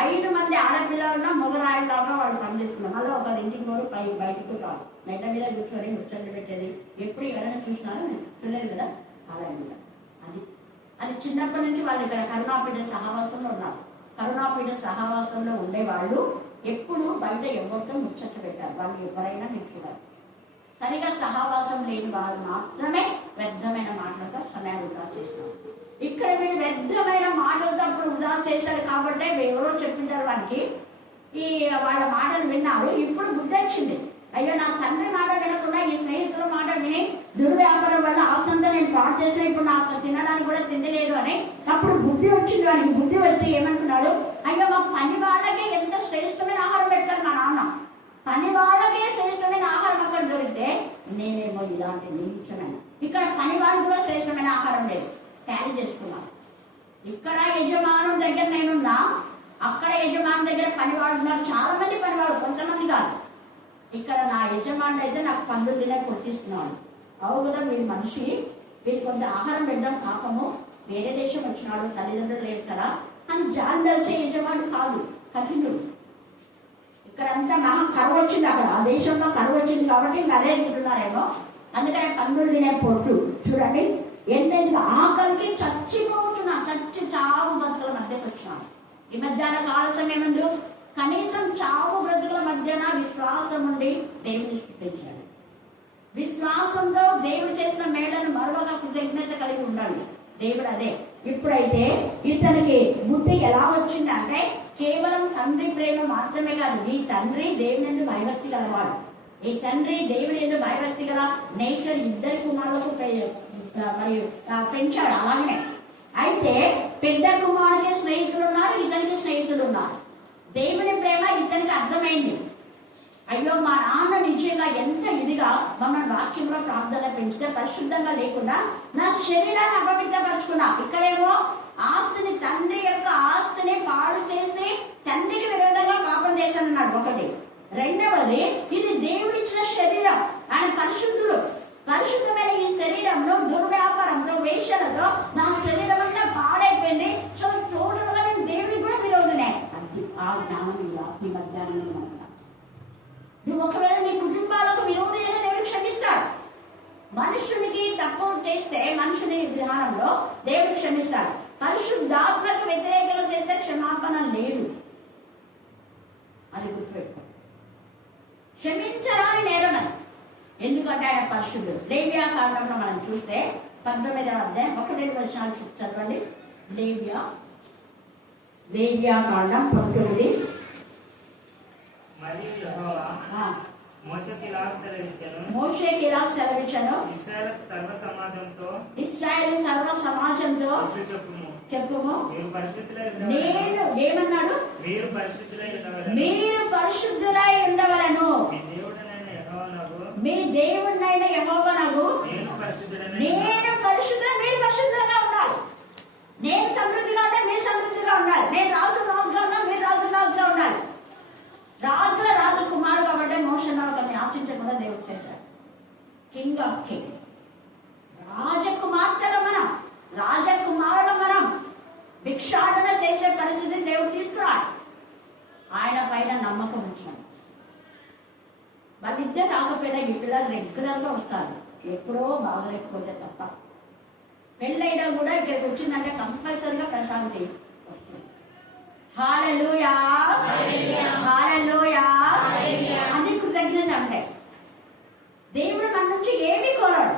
5 మంది ఆడపిల్లలున్నా మొగరాయిలాగా వాళ్ళు పనిచేస్తున్నారు. మళ్ళీ ఒకరి ఇంటికి కూడా బయటకు కాదు, మెట్ల మీద కూర్చొని ముచ్చట్లు పెట్టేది. ఎప్పుడు ఎవరైనా చూసినారో చూడలేదు కదా. హల్లెలూయా. అది చిన్నప్పటి నుంచి వాళ్ళు ఇక్కడ కరుణాపీఠ సహవాసంలో ఉన్నారు. కరుణాపీఠ సహవాసంలో ఉండేవాళ్ళు ఎప్పుడు బయట ఎవరితో ముచ్చట్లు పెట్టారు. వాళ్ళు ఎవరైనా మీరు చూడాలి. సరిగా సహవాసం లేని వాళ్ళు మాత్రమే వ్యర్థమైన మాటలతో సమయాన్ని వృధా చేస్తారు. ఇక్కడ వీళ్ళు వ్యర్థమైన మాటలతో అప్పుడు వృధా చేశారు కాబట్టి ఎవరో చెప్పింటారు వాడికి, ఈ వాళ్ళ మాటలు విన్నారు. ఇప్పుడు బుద్ధి వచ్చింది, అయ్యో నా తండ్రి మాట వినకుండా ఈ స్నేహితుల మాట విని దుర్వ్యాపారం వల్ల ఆస్తంతా నేను పాటు చేసిన, ఇప్పుడు నాకు తినడానికి కూడా తినలేదు అని. అప్పుడు బుద్ధి వచ్చింది వాడికి. బుద్ధి వచ్చి ఏమంటున్నాడు, అయ్యో మా పని వాళ్ళకే ఎంత శ్రేష్టమైన ఆహారం పెడతారు మా నాన్న, పని వాళ్ళకే శ్రేష్టమైన ఆహారం అక్కడ దొరికితే నేనేమో ఇలాంటి నీచమైన, ఇక్కడ పని వాళ్ళు కూడా శ్రేష్టమైన ఆహారం లేదు, క్యారీ చేసుకున్నాను. ఇక్కడ యజమానుడి దగ్గర నేనున్నా, అక్కడ యజమాని దగ్గర పనివాడు ఉన్నారు. చాలా మంది పనివాడు, కొంతమంది కాదు. ఇక్కడ నా యజమానుడు అయితే నాకు పందులు తినే కొట్టిస్తున్నాడు. అవు కదా, వీడి మనిషి, వీడి కొంత ఆహారం పెట్టడం పాపము, వేరే దేశం వచ్చినాడు, తల్లిదండ్రులు లేదు కదా అని జాలిదలిచే యజమానుడు కాదు, కఠినుడు. ఇక్కడంతా మహా కరువు వచ్చింది, అక్కడ ఆ దేశంలో కరువు వచ్చింది కాబట్టి అదే తింటున్నారేమో, అందుకని పందులు తినే పొట్టు చూడండి. ఎంతైంది ఆకలికి చచ్చిపోతున్నా, చావు బ్రతుకుల మధ్యకి వచ్చినాం. ఈ మధ్యాహ్న కాల సమయం ముందు కనీసం చావు బ్రతుకుల మధ్యన విశ్వాసం ఉండి దేవుని స్తుతించాలి. విశ్వాసంతో దేవుడు చేసిన మేడను మరొక కృతజ్ఞత కలిగి ఉండాలి. దేవుడు అదే. ఇప్పుడైతే ఇతనికి బుద్ధి ఎలా వచ్చిందంటే కేవలం తండ్రి ప్రేమ మాత్రమే కాదు, ఈ తండ్రి దేవుని యందు భయభక్తి గలవాడు. ఈ తండ్రి దేవుని యందు భయభక్తి గల నేచర్ ఇద్దరు కుమారులకు మరియు పెంచాడు. అలాగనే అయితే పెద్ద కుమారుడికి స్నేహితులు ఉన్నారు, ఇతనికి స్నేహితులు ఉన్నారు. దేవుని ప్రేమ ఇతనికి అర్థమైంది. అయ్యో మా నాన్న నిజంగా ఎంత ఇదిగా మమ్మల్ని వాక్యంలో ప్రార్థన పెంచితే పరిశుద్ధంగా లేకుండా నా శరీరాన్ని అపవిత్రపరుచుకున్నా. ఇక్కడేమో ఆస్తిని, తండ్రి యొక్క ఆస్తిని పాడు చేసి తండ్రికి విరోధంగా పాపం చేశానన్నాడు ఒకటి. రెండవది, ఇది దేవుడిచ్చిన శరీరం, ఆయన పరిశుద్ధుడు. పరిశుద్ధమైన ఈ శరీరంలో దుర్వ్యాపారంతో, వేషలతో నా శరీరం అంతా పాడైపోయింది. సో తోడుగా నేను దేవుడికి కూడా విరోధనే. అది ఆ జ్ఞానం ఈ మధ్యాహ్నం. నువ్వు ఒకవేళ నీ కుటుంబాలకు విరోధంగా దేవుడు క్షమిస్తాడు. మనుషునికి తక్కువ చేస్తే మనుషుని విధానంలో దేవుడు క్షమిస్తాడు. పరిశుద్ధాత్మకు వ్యతిరేకంగా చేస్తే క్షమాపణ లేదు. అది గుర్తుపెట్టుకో. క్షమించరాని నేరం అది. ఎందుకంటే ఆయన పరిశుద్ధుడు. లేవియా కారణంలో మనం చూస్తే 19వ అధ్యాయం 1-2 వచనాలు చదవండి. లేవియా కాండం 19. మరియు యెహోవా మోషేకి ఇలా సెలవిచ్చెను, ఇశ్రాయేలు సర్వ సమాజంతో చెప్పుము, నేను ఏమన్నాడు, మీరు పరిశుద్ధులై ఉండవలను, మీ దేవుడైన యెహోవానగు నేను పరిశుద్ధుల, మీరు పరిశుద్ధంగా ఉండాలి. నేను సమృద్ధిగా ఉంటే మీరు సమృద్ధిగా ఉండాలి. నేను రాజుగా ఉండాలి, మీరు రాజుగా ఉండాలి. రాజుల రాజు కుమారుడు కాబట్టి మోషను ఒకరిని ఆశించకుండా దేవుడు చేశాడు. కింగ్ ఆఫ్ కింగ్, రాజకుమార్తెలు మనం, రాజకుమారుడు మనం. భిక్షాటన చేసే పరిస్థితిని దేవుడు తీసుకురాడు. ఆయన పైన నమ్మకం ఉంచాడు. వాళ్ళిద్దరు రాకపోయినా ఈ పిల్లలు రెగ్యులర్ గా వస్తారు, ఎప్పుడో బాగలేకపోతే తప్ప. పెళ్ళైనా కూడా ఇక్కడికి వచ్చిందంటే కంపల్సరీగా ప్రశాంతి వస్తుంది. హల్లెలూయా, హల్లెలూయా. అది కృతజ్ఞత. అంటే దేవుడు మన నుంచి ఏమీ కోరాడు.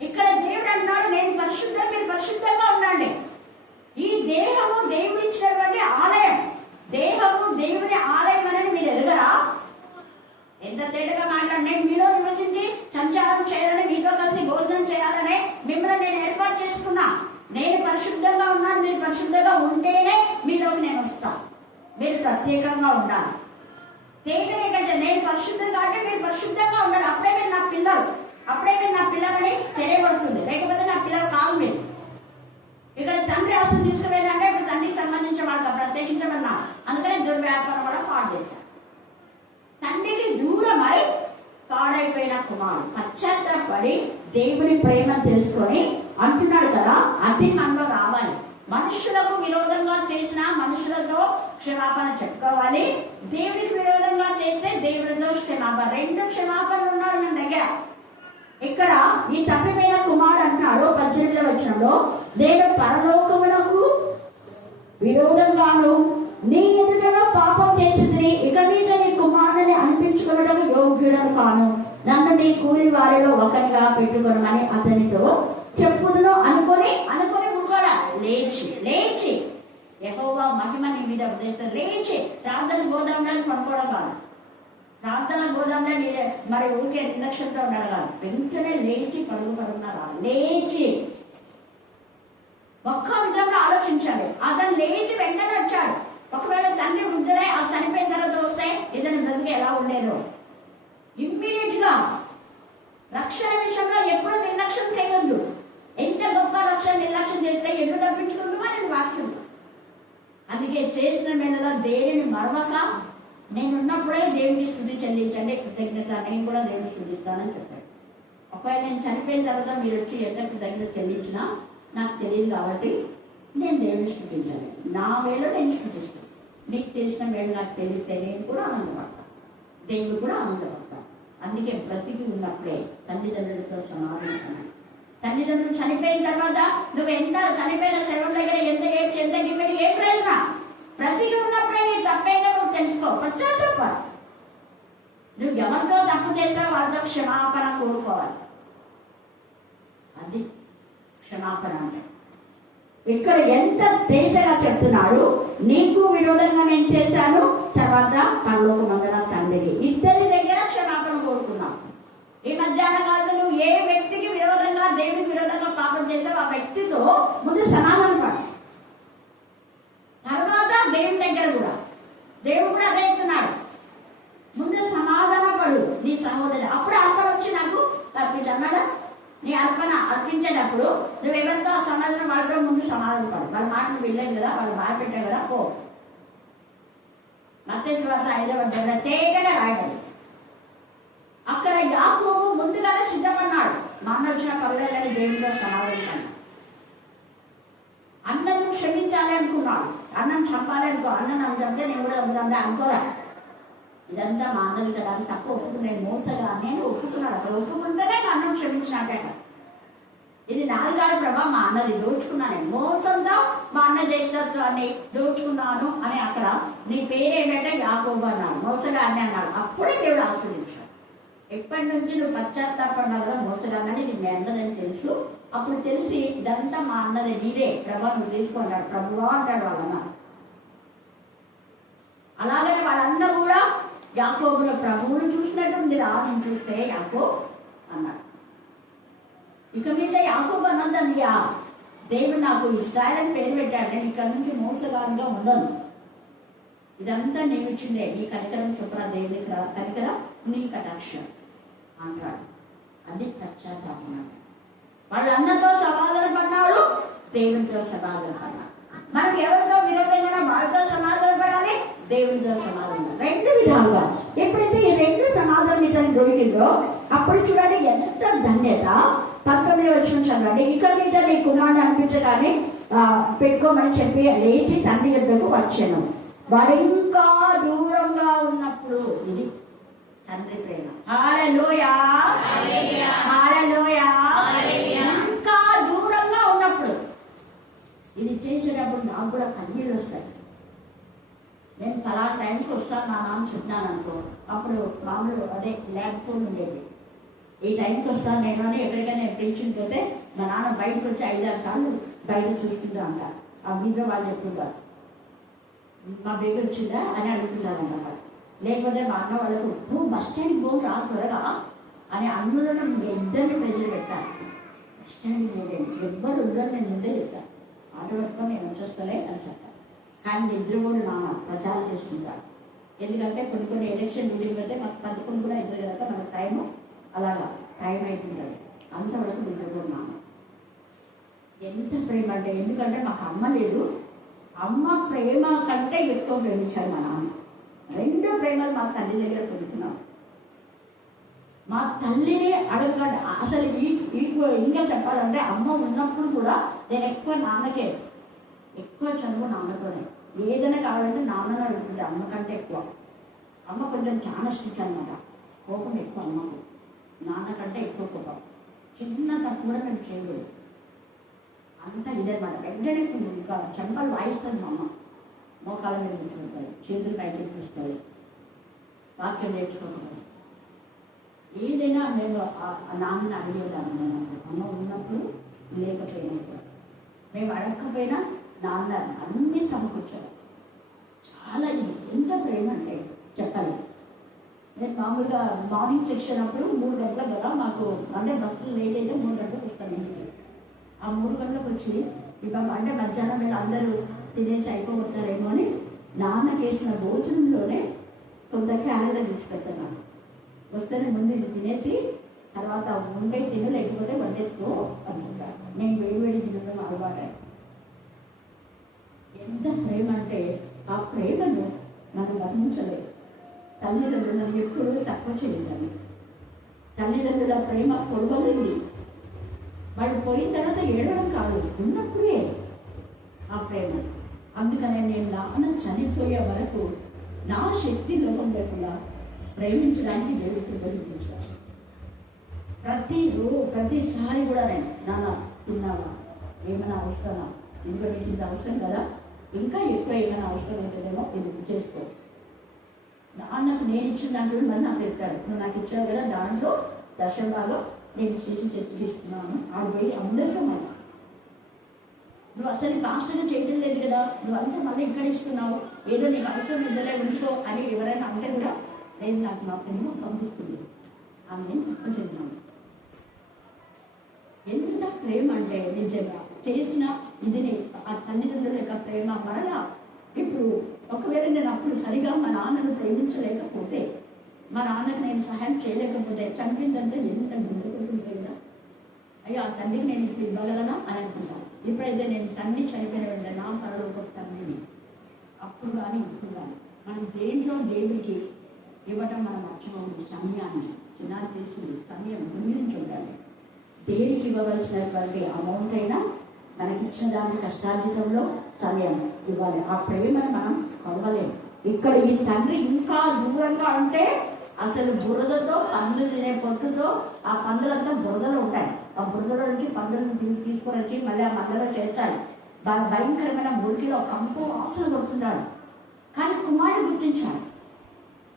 ఇక్కడ దేవుడు అన్నాడు, నేను పరిశుద్ధం, మీరు పరిశుద్ధంగా ఉండండి. ఈ దేహము దేవుడు ఇచ్చినటువంటి ఆలయం. దేహము దేవుని ఆలయం అనేది మీరు ఎరుగరా? ఎంత తేటగా మాట్లాడు. నేను మీలో నివసించి సంచారం చేయాలని, మీతో కలిసి భోజనం చేయాలనే మిమ్మల్ని నేను ఏర్పాటు చేసుకున్నా. నేను పరిశుద్ధంగా ఉన్నాను, మీరు పరిశుద్ధంగా ఉంటేనే మీలోకి నేను వస్తాను. మీరు ప్రత్యేకంగా ఉండాలి. తేటగా కంటే నేను పరిశుద్ధంగా అంటే మీరు పరిశుద్ధంగా ఉండాలి. అప్పుడే మీరు నా పిల్లలు, అప్పుడే మీరు నా పిల్లలని తెలియబడుతుంది. లేకపోతే నా పిల్లలు కాదు. మీరు ఇక్కడ తండ్రి ఆస్తి తీసుకుపోయారంటే ఇప్పుడు తండ్రికి సంబంధించిన వాళ్ళకి ప్రత్యేకించమన్నా. అందుకనే దుర్వ్యాపారం కూడా పాడు చేశారు. తండ్రికి దూరమై పాడైపోయిన కుమారుడు పశ్చాత్తాపడి దేవుని ప్రేమ తెలుసుకొని అంటున్నాడు కదా, అది మనలో రావాలి. మనుషులకు విరోధంగా చేసిన మనుషులతో క్షమాపణ చెప్పుకోవాలి. దేవుడికి విరోధంగా చేస్తే దేవుడితో క్షమాపణ. 2 క్షమాపణలు ఉన్నారు మన దగ్గర. ఇక్కడ ఈ తప్పిపోయిన కుమారుడు అంటున్నాడు 18వ వచనంలో, నేను పరలోకమునకు విరోధంగాను నీ ఎదుటలో పాపం చేసింది, ఇక మీద నీ కుమారుని అనిపించుకోవడం యోగ్యుడను కాను, నన్ను నీ కూలి వారిలో ఒకరిగా పెట్టుకోనమని అతనితో చెప్పుదును అనుకొని కూడా లేచి యెహోవా మహిమ నీ మీద ఉదయిస్తే లేచి ప్రార్థన గోదాంలో పడుకోవడం కాదు. ప్రార్థన గోదాంలో మరి ఊరికే నిర్లక్ష్యంతో ఉండడం కాదు. వెంటనే లేచి పడుకున్నారా, లేచి ఒక్క విధంగా ఆలోచించాడు. అతను లేచి వెంటనే వచ్చాడు. ఒకవేళ తండ్రి వృద్ధులై ఆ చనిపోయిన తర్వాత వస్తే ఇతని బ్రతికి ఎలా ఉండేదో. ఇమ్మీడియట్ గా రక్షణ విషయంలో ఎప్పుడు నిర్లక్ష్యం చేయొద్దు. ఎంత గొప్ప రక్షణ నిర్లక్ష్యం చేస్తే ఎప్పుడు తప్పించుకుంటామో అనేది వాక్యం. అందుకే చేసిన మేళలో దేవుని మరవక నేనున్నప్పుడే దేవుని స్తుతి చెల్లించండి, కృతజ్ఞత. నేను కూడా దేవుని స్తుతిస్తానని చెప్పాడు. ఒకవేళ నేను చనిపోయిన తర్వాత మీరు వచ్చి ఎంత కృతజ్ఞత చెల్లించినా నాకు తెలియదు కాబట్టి నేను దేవుని స్థుతించాలి. నా వేలో నేను స్థుతిస్తాను. నీకు చేసిన వేళ నాకు తెలిస్తే నేను కూడా ఆనందపడతాను, దేవుడు కూడా ఆనందపడతాను. అందుకే బ్రతికి ఉన్నప్పుడే తల్లిదండ్రులతో సమాధానం. తల్లిదండ్రులు చనిపోయిన తర్వాత నువ్వు ఎంత చనిపోయిన శవం దగ్గర ఎంత ఏడ్చి ఎంత గిమ్మెడి ఏం ప్రయోజనం? బ్రతికి ఉన్నప్పుడే నీ తప్పేదో నువ్వు తెలుసుకో, పశ్చాత్తాపడు. నువ్వు ఎవరితో తప్పు చేస్తావో వాళ్ళతో క్షమాపణ కోరుకోవాలి. అది క్షమాపణ అంటే. ఇక్కడ ఎంత తేటగా చెప్తున్నాడు, నీకు విరోధంగా నేను చేశాను, తర్వాత పరలోకమందున తండ్రి ఇద్దరి దగ్గర క్షమాపణ కోరుకున్నావు. ఈ మధ్యాహ్న కాలంలో నువ్వు ఏ వ్యక్తికి విరోధంగా దేవుడికి విరోధంగా పాపం చేసావు ఆ వ్యక్తితో ముందు సమాధానం పడు, తర్వాత దేవుని దగ్గర కూడా. దేవుడు కూడా అదే చెప్తున్నాడు, ముందు సమాధాన పడు నీ సహోదరు. అప్పుడు అర్పణ వచ్చి నాకు అర్పించన్నాడా? నీ అర్పణ అర్పించేటప్పుడు నువ్వు ఎవరితో సమాధానం వాళ్ళతో ముందు సమాధానం పడు. వాళ్ళ మాటలు వెళ్ళలేదు కదా, వాళ్ళు బాధ పెట్టావు కదా, పో. మత్తయి సువార్త 5వ అధ్యాయంలో తేటగా రాయబడి అక్కడ యాకోబు ముందుగానే సిద్ధపడినాడు. మా అన్న వచ్చిన పర్లేదని దేవునితో సమాధానం. అన్నను క్షమించాలి అనుకున్నాడు, అన్నం చంపాలి అనుకో, అన్నం చంపితే నేను కూడా ఉందంటే అనుకోలే. ఇదంతా మా అన్నది కదా, అది తక్కువ ఒప్పుకున్నాను, మోసగా నేను ఒప్పుకున్నాడు. అక్కడ ఒప్పుకుంటేనే మా అన్నం క్షమించినట్టే కదా. ఇది నాది కాదు ప్రభా, మా అన్నది దోచుకున్నాను, మోసంతో మా అన్న చేసినట్లు అని దోచుకున్నాను అని. అక్కడ నీ పేరేంటంటే యాకోబు అన్నాడు, మోసగా అని అన్నాడు. అప్పుడే దేవుడు ఆశీర్వదించాడు. ఎప్పటి నుంచి నువ్వు పశ్చాత్తాపడినావు కదా, మోసగానని నీ మీ అన్నదని తెలుసు. అప్పుడు తెలిసి ఇదంతా మా అన్నది, నీవే ప్రభా నువ్వు తీసుకున్నాడు. ప్రభువా అంటాడు వాళ్ళన్న. అలాగనే వాళ్ళన్న కూడా యాకోబుల ప్రభువును చూసినట్టుంది రా, నేను చూస్తే యాకోబు అన్నాడు. ఇక మీద యాకోబు అన్నదండి, దేవుడు నాకు ఇశ్రాయేలు అని పేరు పెట్టాడు, నేను ఇక్కడ నుంచి మోసగానిగా ఉండను, ఇదంతా నీవు ఇచ్చిందే, నీ కనికరం చొప్పున దేవుని కనికరం నీ కటాక్షం అంటాడు. అది పశ్చాత్తాపం. వాళ్ళందరితో సమాధానం పడ్డాడు, దేవునితో సమాధానం పడ్డాడు. మనకు ఎవరితో విరోధంగా వాళ్ళతో సమాధానం పడాలి, దేవునితో సమాధానం. రెండు విధాలుగా ఎప్పుడైతే ఈ రెండు సమాధానం ఇతను దొరికిందో అప్పుడు చూడండి ఎంత ధన్యత. 19వ వచనం చదవండి. ఇక మీద నీ కుమారుడు అనిపించగానే పెట్టుకోమని చెప్పి లేచి తండ్రి యొద్దకు వచ్చాను. వాడు ఇంకా దూరంగా ఉన్నప్పుడు, ఇది తండ్రి ప్రేమ. హల్లెలూయా, హల్లెలూయా. ఇంకా దూరంగా ఉన్నప్పుడు ఇది చేసేటప్పుడు నాకు కూడా కన్నీళ్ళు వస్తాయి. నేను పలా టైంకి వస్తాను నా నాన్న చెప్తున్నాను అనుకో, అప్పుడు మామూలు అదే ల్యాబ్ ఫోన్ ఉండేది. ఈ టైంకి వస్తాను నేను అని ఎక్కడికైనా టీచింగ్ పోతే మా నాన్న బయటకు వచ్చి 5-6 సార్లు బయట చూస్తుందా అంట. ఆ వీధిలో వాళ్ళు చెప్తుంటారు, మా బేబీ వచ్చిందా అని అడుగుతున్నారంట. లేకపోతే మా అన్న వాళ్ళకు నువ్వు బస్ స్టాండ్కి పోవు రా త్వరగా అని అందులో ఇద్దరిని ప్రెజర్ పెట్టాను. బస్ స్టాండ్కి పోలేదు, ఎవ్వరు ఉండరు, నేను ముందే చెప్తాను, ఆటో పెట్టుకొని నేను వచ్చేస్తానే అని చెప్తాను. కానీ నిద్ర కూడా నాన్న ప్రచారం చేస్తుంటారు. ఎందుకంటే కొన్ని ఎలక్షన్ మీటింగ్ పెడితే మాకు 11 కూడా ఇద్దరు కదా, మనకు టైము అలాగా టైం అయిపోతుంది. అంతవరకు నిద్ర కూడా నాన్న. ఎంత ప్రేమ అంటే, ఎందుకంటే మాకు అమ్మ లేదు, అమ్మ ప్రేమ కంటే ఎక్కువ ప్రేమించాడు మా నాన్న. 2 ప్రేమలు మా తల్లి దగ్గర పొందుతున్నాం. మా తల్లిని అడగండి అసలు ఇంకా చెప్పాలంటే, అమ్మ ఉన్నప్పుడు కూడా నేను ఎక్కువ నాన్నకే, ఎక్కువ చదువు నాన్నతోనే. ఏదైనా కావాలంటే నాన్నని అడుగుతుంది, అమ్మ కంటే ఎక్కువ. అమ్మ కొంచెం చాలా స్ట్రిక్ట్ అనమాట, కోపం ఎక్కువ అమ్మకు, నాన్న కంటే ఎక్కువ కోపం. చిన్న తప్పు కూడా మేము చేయలేదు, అంతా ఇదనమాట. వెంటనే ఇంకా చెంపలు వాయిస్తుంది మా అమ్మ. మోకాల మీద కూర్చుంటుంది, చేతులు పైకి చూస్తుంది, వాక్యం నేర్చుకోకపోతే. ఏదైనా నేను నాన్నని అడిగేదాన్ని. నేను అమ్మ ఉన్నప్పుడు లేకపోయినప్పుడు, మేము అడగకపోయినా నాన్న అన్ని సమకూర్చారు. చాలా ఎంత ప్రేమ అంటే చెప్పాలి. నేను మామూలుగా మార్నింగ్ సెక్షన్ అప్పుడు 3 గంటలకు కదా మాకు, అంటే బస్సులు లేట్ అయితే 3 గంటలకు వస్తాను ఇంటికి. ఆ 3 గంటలకు వచ్చి ఇవాళ అంటే మధ్యాహ్నం వీళ్ళు అందరూ తినేసి అయిపోతారేమో అని నాన్నకి వేసిన భోజనంలోనే కొంత క్యారెట్ తీసుకెళ్తున్నాను. వస్తేనే ముందు ఇది తినేసి తర్వాత ముందే తిను, లేకపోతే వండేసుకో అనుకుంటాను. నేను వేడి తినడం అలవాటు. ఎంత ప్రేమ అంటే ఆ ప్రేమను మనం వర్ణించలేదు. తల్లిదండ్రులను ఎప్పుడూ తక్కువ చేయలేదు. తల్లిదండ్రుల ప్రేమ కొలవలేదు. వాళ్ళు పోయిన తర్వాత ఏడవడం కాదు, ఉన్నప్పుడే ఆ ఆ ప్రేమ. అందుకనే నేను నాన్న చనిపోయే వరకు నా శక్తి లోపం లేకుండా ప్రేమించడానికి దేవుడు కృపనిపించాను. ప్రతిసారి కూడా నేను నాన్న తిన్నావా, ఏమైనా అవసరమా, ఇంకా నీకు ఇంత అవసరం కదా, ఇంకా ఎక్కువ ఏమైనా అవసరం అవుతుందేమో ఇది చేసుకో. నాన్నకు నేను ఇచ్చిన దాంట్లో మరి నాకు ఎత్తాడు, నువ్వు నాకు ఇచ్చావు కదా, దాంట్లో దశంలో నేను చేసి చర్చిస్తున్నాను. ఆడు పోయి అందరితో మళ్ళీ నువ్వు అసలు పాస్టర్గా చేయడం లేదు కదా, నువ్వు అంతా మళ్ళీ ఇక్కడ ఇస్తున్నావు, ఏదో నీకు అవసరం ఇద్దరే ఉంచుకో అని ఎవరైనా అంటే కూడా లేదు, నాకు మా ప్రేమ పంపిస్తుంది ఆమె చెప్తున్నాను. ఎంత ప్రేమ అంటే నిజంగా చేసిన ఇది ఆ తల్లిదండ్రుల యొక్క ప్రేమ మరలా. ఇప్పుడు ఒకవేళ నేను అప్పుడు సరిగా మా నాన్నను ప్రేమించలేకపోతే, మా నాన్నకు నేను సహాయం చేయలేకపోతే చనిపోయిందంటే ఎంత గుండెకుంటుంటాయి కదా, అయ్యో ఆ తండ్రికి నేను ఇప్పుడు ఇవ్వగలనా అని అనుకుంటాను. ఇప్పుడైతే నేను తండ్రి చనిపోయిన వెంటనే నా పరలోక తండ్రిని అప్పుడు కానీ ఇప్పుడు కానీ మనం దేంట్లో దేవుడికి ఇవ్వటం మనం మర్చిపోండి. సమయాన్ని చిన్నారి తెలిసింది, సమయం గురించి ఉండాలి. దేనికి ఇవ్వవలసినటువంటి అమౌంట్ అయినా మనకిచ్చిన దాని కష్టార్జితంలో సమయం ఇవ్వాలి. ఆ ప్రేమను మనం కొలవలేము. ఇక్కడ ఈ తండ్రి ఇంకా దూరంగా ఉంటే అసలు బురదతో పందులు తినే పొట్టుతో ఆ పందులంతా బురదలో ఉంటాయి. ఆ బురదలో నుంచి పందులను తీసుకొని వచ్చి మళ్ళీ ఆ మందలో చేస్తాడు. భయంకరమైన మురికిలో కంపు వాసన కొడుతున్నాడు. కానీ కుమారుడు గుర్తించాడు.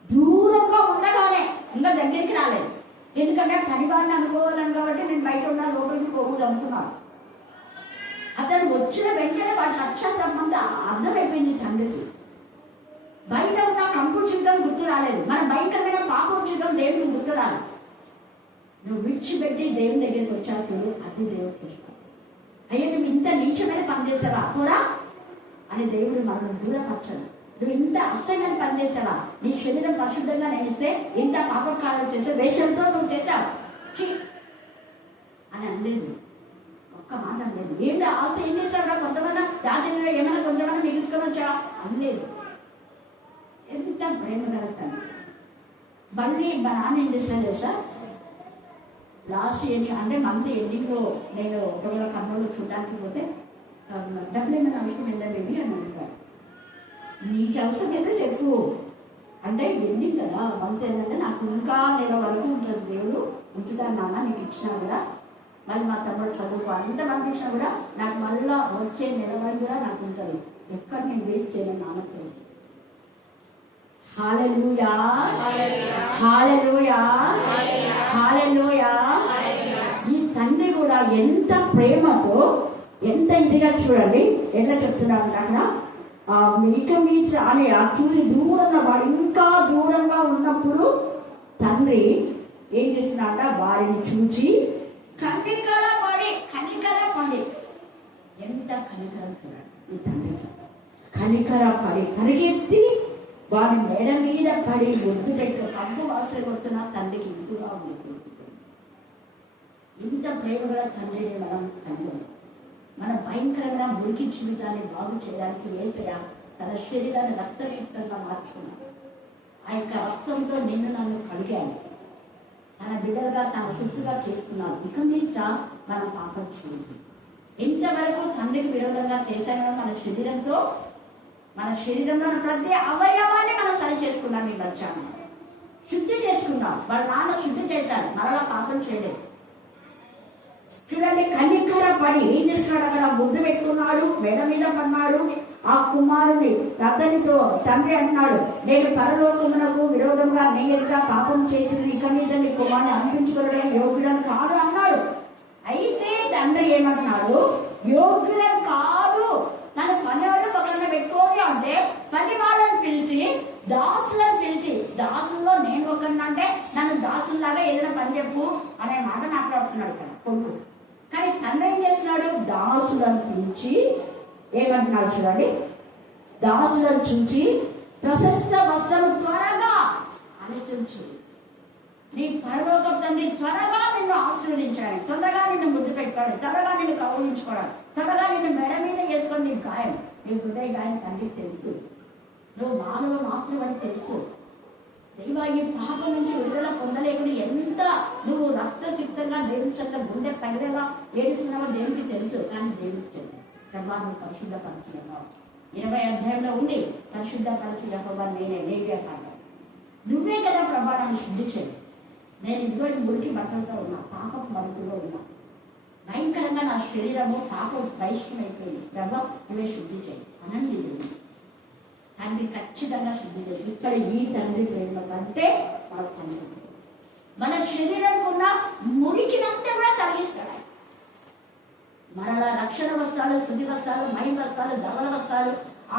దూరంగా ఉండగానే ఇంకా దగ్గరికి రాలేదు. ఎందుకంటే పరివారాన్ని అనుకోవాలని కాబట్టి నేను బయట ఉన్నా, లోపలికి పోకూడదు అనుకున్నాను. అతను వచ్చిన వెంటనే వాడి రక్షణ సంబంధం అర్థమైపోయింది తండ్రికి. బయట ఉన్న కంపు చూడడం గుర్తు రాలేదు, మన భయంకరమైన పాపం చూడడం దేవుడికి గుర్తు రాదు. నువ్వు విడిచిపెట్టి దేవుని దగ్గరికి వచ్చాడు, అది దేవుడు చూస్తాడు. అయ్యో నువ్వు ఇంత నీచమైన పని చేసావా పోరా అని దేవుడు మనం దూరపరచడు. నువ్వు ఇంత అసహ్యమైన పని చేసావా, నీ శరీరం పరిశుద్ధంగా నేనిస్తే ఇంత పాపకారం చేసే వేషంతో నువ్వు చేశావు అని అనలేదు. ఒక్క మాట అనలేదు. ఏంటి ఆస్తి ఏం చేశావురా, కొంతమంది రాజకీయంగా ఏమైనా కొంతమంది మిగులుకొని వచ్చావా అనలేదు. ఎంత ప్రేమ కలుగుతాను. మళ్ళీ మా నాన్న ఏం చేశాను తెలుసా, లాస్ట్ ఎండింగ్ అంటే మంత్ ఎండింగ్లో నేను ఒకవేళ కర్నూలు చూడడానికి పోతే డబ్బులు ఏమైనా అవసరం ఏంటండి అని అడుగుతాను. నీకు అవసరం అయితే చెప్పు అంటే ఎండింగ్ కదా మంత్ ఏంటంటే నాకు ఇంకా నెల వరకు ఉంటుంది, దేవుడు ఉంచుతాను నాన్న నీకు ఇచ్చినా కూడా, మళ్ళీ మా తమ్ముడు చదువుకో అంత పంపించినా కూడా నాకు మళ్ళీ వచ్చే నెల వరకు కూడా నాకు ఉంటుంది. ఎక్కడ నేను వెయిట్ చేయను నాన్నకు తెలుసు. హల్లెలూయా హల్లెలూయా హల్లెలూయా. ఈ తండ్రి కూడా ఎంత ప్రేమతో ఎంత ఇదిగా చూడండి ఎట్లా చెప్తున్నాడు అక్కడ. ఇక మీద అని చూసి దూరంగా వాడు ఇంకా దూరంగా ఉన్నప్పుడు తండ్రి ఏం చేస్తున్నాడ, వారిని చూచి కనికర పడి ఎంత కనికరం చూడండి ఈ తండ్రికి. కనికర పడి పరిగెత్తి వారి మేడ మీద పడి ముద్దు పెట్టు కంపు వాసన కొడుతున్న తండ్రికి ఇంపుగా ఉంది. ఇంత ప్రేమగా తండ్రిని మనం కనుగొని మన భయంకరమైన మురికి జీవితాన్ని బాగు చేయడానికి యేసయ్య తన శరీరాన్ని రక్తసిక్తంగా మార్చుకున్నాడు. ఆ యొక్క రక్తంతో నిన్ను నన్ను కడిగాడు, తన బిడ్డలుగా తన సొత్తుగా చేసుకున్నాడు. ఇక మీద మనం పాపం చేయండి. ఇంతవరకు తండ్రికి విరోధంగా చేశామో మన శరీరంలో ప్రతి అవయవాన్ని మనం సరి చేసుకున్నాం. ఈ వచ్చాము శుద్ధి చేసుకున్నాం. వాళ్ళ నాన్న శుద్ధి చేశాడు, మరలా పాపం చేయలేదు. చూడండి కనికర పడి ఏం చేస్తున్నాడు, అక్కడ ముద్దు పెట్టుకున్నాడు, మెడ మీద పన్నాడు. ఆ కుమారుని అతనితో తండ్రి అంటున్నాడు, నేను పరలోకమునకు విరోధంగా నేయగా పాపం చేసింది, ఇక మీద నీ కుమారుని అనిపించుకోవడం యోగ్యుడం కాదు అన్నాడు. అయితే తండ్రి ఏమంటున్నాడు, యోగ్యుడం కాదు, నన్ను పనివాళ్ళు ఒకరిని పెట్టుకోవాలి అంటే పని వాళ్ళని పిలిచి దాసులను పిలిచి, దాసుల్లో నేను ఒకరిని అంటే నన్ను దాసుల్లాగా ఏదైనా పని చెప్పు అనే మాట మాట్లాడుతున్నాడు ఇక్కడ కొడుకు. కానీ తండ్రి ఏం చేస్తున్నాడు, దాసులను పిలిచి ఏమంటున్నాడు చూడండి, దాసులను చూచి ప్రశస్త వస్త్రము త్వరగా అని చూచి నీ పరలోకం తండ్రి త్వరగా నిన్ను ఆశీర్వదించాలి, త్వరగా నిన్ను ముద్దు పెట్టుకోవాలి, త్వరగా నిన్ను కౌలించుకోవాలి, త్వరగా నిన్ను మెడ మీద వేసుకొని నీ గాయం, నీ హృదయ గాయం తండ్రికి తెలుసు, నువ్వు మానవ మాత్రం అని తెలుసు. దైవ ఈ పాపం నుంచి విడుదల పొందలేకుని ఎంత నువ్వు రక్తసిక్తంగా దేవుని గుండె పగిలేలా ఏడుస్తున్నావో దేవుడికి తెలుసు. కానీ దేవుడికి తెలుసు ప్రభా నువ్వు పరిశుద్ధపరచున్నావు. 20 అధ్యాయంలో ఉంది, పరిశుద్ధపరచు యెహోవా నేనే, లేవియా కాండం. నువ్వే కదా ప్రభా నన్ను శుద్ధి చేయి. నేను ఇదిగో మురికి బట్టలతో ఉన్నా, పాపపు మరుపులో ఉన్నా, భయంకరంగా నా శరీరము పాప బహిష్కమైపోయింది. ప్రభా నువ్వే శుద్ధి చేయి అనండి. తండ్రి ఖచ్చితంగా శుద్ధి చేయి. ఇక్కడ ఈ తండ్రి ప్రేమ కంటే మన తండ్రి మన శరీరం ఉన్న మురికినంతా కూడా తగ్గిస్తాడు. మరలా రక్షణ వస్త్రాలు, శుద్ధి వస్త్రాలు, మహిమ వస్త్రాలు, ధవల వస్త్రాలు,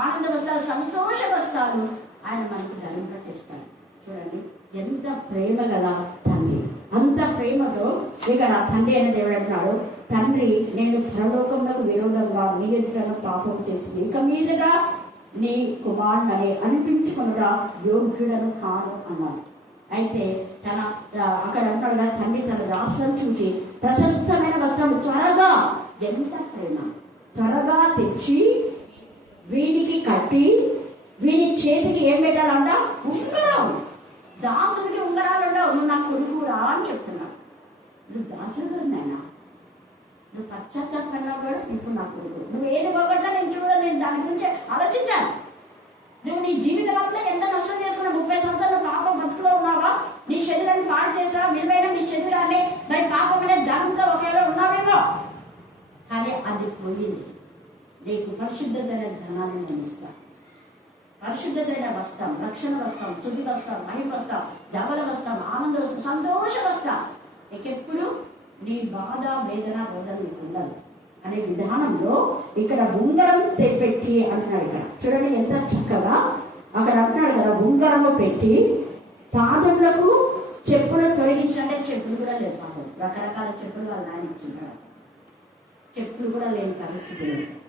ఆనంద వస్త్రాలు, సంతోష వస్త్రాలు ఆయన మనకు ధరింప చేస్తాడు. చూడండి ఎంత ప్రేమ గల తండ్రి. అంత ప్రేమతో ఇక్కడ తండ్రి అనే దేవుడు అంటున్నాడు, తండ్రి నేను పరలోకంలో విరోధంగా నీ ఎదుట పాపం చేసింది, ఇక మీదుగా నీ కుమారుని అనిపించుకున్నగా యోగ్యుడను కాను అన్నాడు. అయితే తన అక్కడ అంటాడు కదా, తండ్రి తన రాష్ట్రం చూసి ప్రశస్తమైన వస్త్రం త్వరగా, ఎంత ప్రేమ, త్వరగా తెచ్చి వీనికి కట్టి వీని చేతికి ఏం పెట్టాలంట, ఉంగరం. దాసుడికి ఉంగరాలు ఉండవు. నువ్వు నా కొడుకురా అని చెప్తున్నావు. నువ్వు దాసుడు నాయనా, నువ్వు పశ్చాత్తాపంగా కూడా ఇప్పుడు నా కొడుకు. నువ్వు ఏది పోగొట్టా నేను చూడలేదు, నేను దాని గురించి ఆలోచించాను. నువ్వు నీ జీవితం అంతా ఎంత నష్టం చేసుకున్నా, 30 సంవత్సరాలు పాపం బతుకులో ఉన్నావా, నీ శరీరాన్ని పాడు చేసావా, విలువైన నీ శరీరాన్ని మరి పాపం అనే ధనంతో ఒకేలా ఉన్నావేమో, కానీ అది పోయింది. నీకు పరిశుద్ధమైన ధనాన్ని నేను ఇస్తాను. పరిశుద్ధమైన వస్త్రం, రక్షణ వస్త్రం, శుద్ధి వస్త్రం, మహిమ వస్త్రం, ధవల వస్త్రం, ఆనంద వస్త్రం, సంతోష వస్త్రం. నీకెప్పుడు నీ బాధ వేదన బోధన నీకు ఉండదు అనే విధానంలో ఇక్కడ ఉంగరం పెట్టి అంటున్నాడు. ఇక్కడ చూడండి ఎంత చక్కగా అక్కడ అంటున్నాడు కదా, ఉంగరము పెట్టి పాదములకు చెప్పులు తొలగించాలంటే చెప్పులు కూడా లేదు. పాపం రకరకాల చెప్పులు వాళ్ళు ఆయన ఇచ్చున్నాడు. చెప్పులు కూడా లేని పరిస్థితి.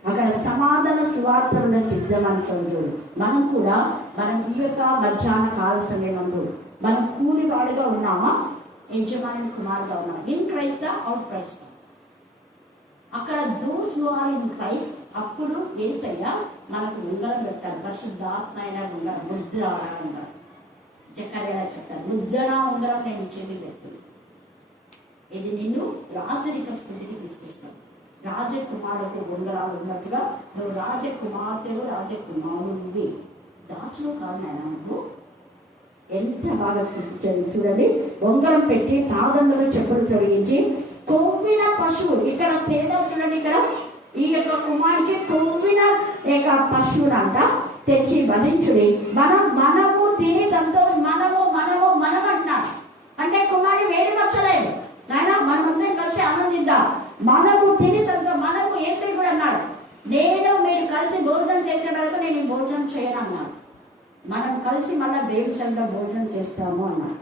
అక్కడ సమాధాన సువార్తలను సిద్ధమని చదువుతాడు. మనం కూడా మనం ఈ యొక్క మధ్యాహ్న కాల సమయంలో మనం కూలివాడుగా ఉన్నామా, యజమాని కుమారుగా ఉన్నామా? In Christ, out Christ. అక్కడ those who are in Christ, అప్పుడు యేసయ్య మనకు ఉంగరం పెట్టారు. పరిశుద్ధాత్మైన ఉంగరం, ముద్ర ఉంగరం. జకర్యా చెప్తారు, ముద్రణ ఉంగరం నేను చెవి పెడుతుంది. ఇది నిన్ను రాజరిక స్థితికి తీసుకొస్తాను. రాజకుమారులకు ఉంగరాలు ఉన్నట్టుగా నువ్వు రాజకుమార్తెవు, రాజకుమారుడివి, దాసులు కాదు నాయన. నువ్వు ఎంత బాగా చూడండి, ఉంగరం పెట్టి పాదములను చెప్పులు తొలగించి కొవ్విన పశువు. ఇక్కడ తేడా చూడండి, ఇక్కడ ఈ యొక్క కుమారుడికి కొవ్విన యొక్క పశువునంట తెచ్చి వధించుడి, మనము తిని సంతోషం, మనము అంటున్నాడు. అంటే కుమారుడు వేరు నచ్చలేదు నాయన, మనమందరం కలిసి ఆనందిద్దాం, మనము తిని సంతోషం. మనము ఏసై కూడా అన్నాడు, నేను మీరు కలిసి భోజనం చేసే వరకు నేను భోజనం చేయను అన్నాడు. మనం కలిసి మళ్ళా దేవుడి సంఘం భోజనం చేస్తాము అన్నాడు.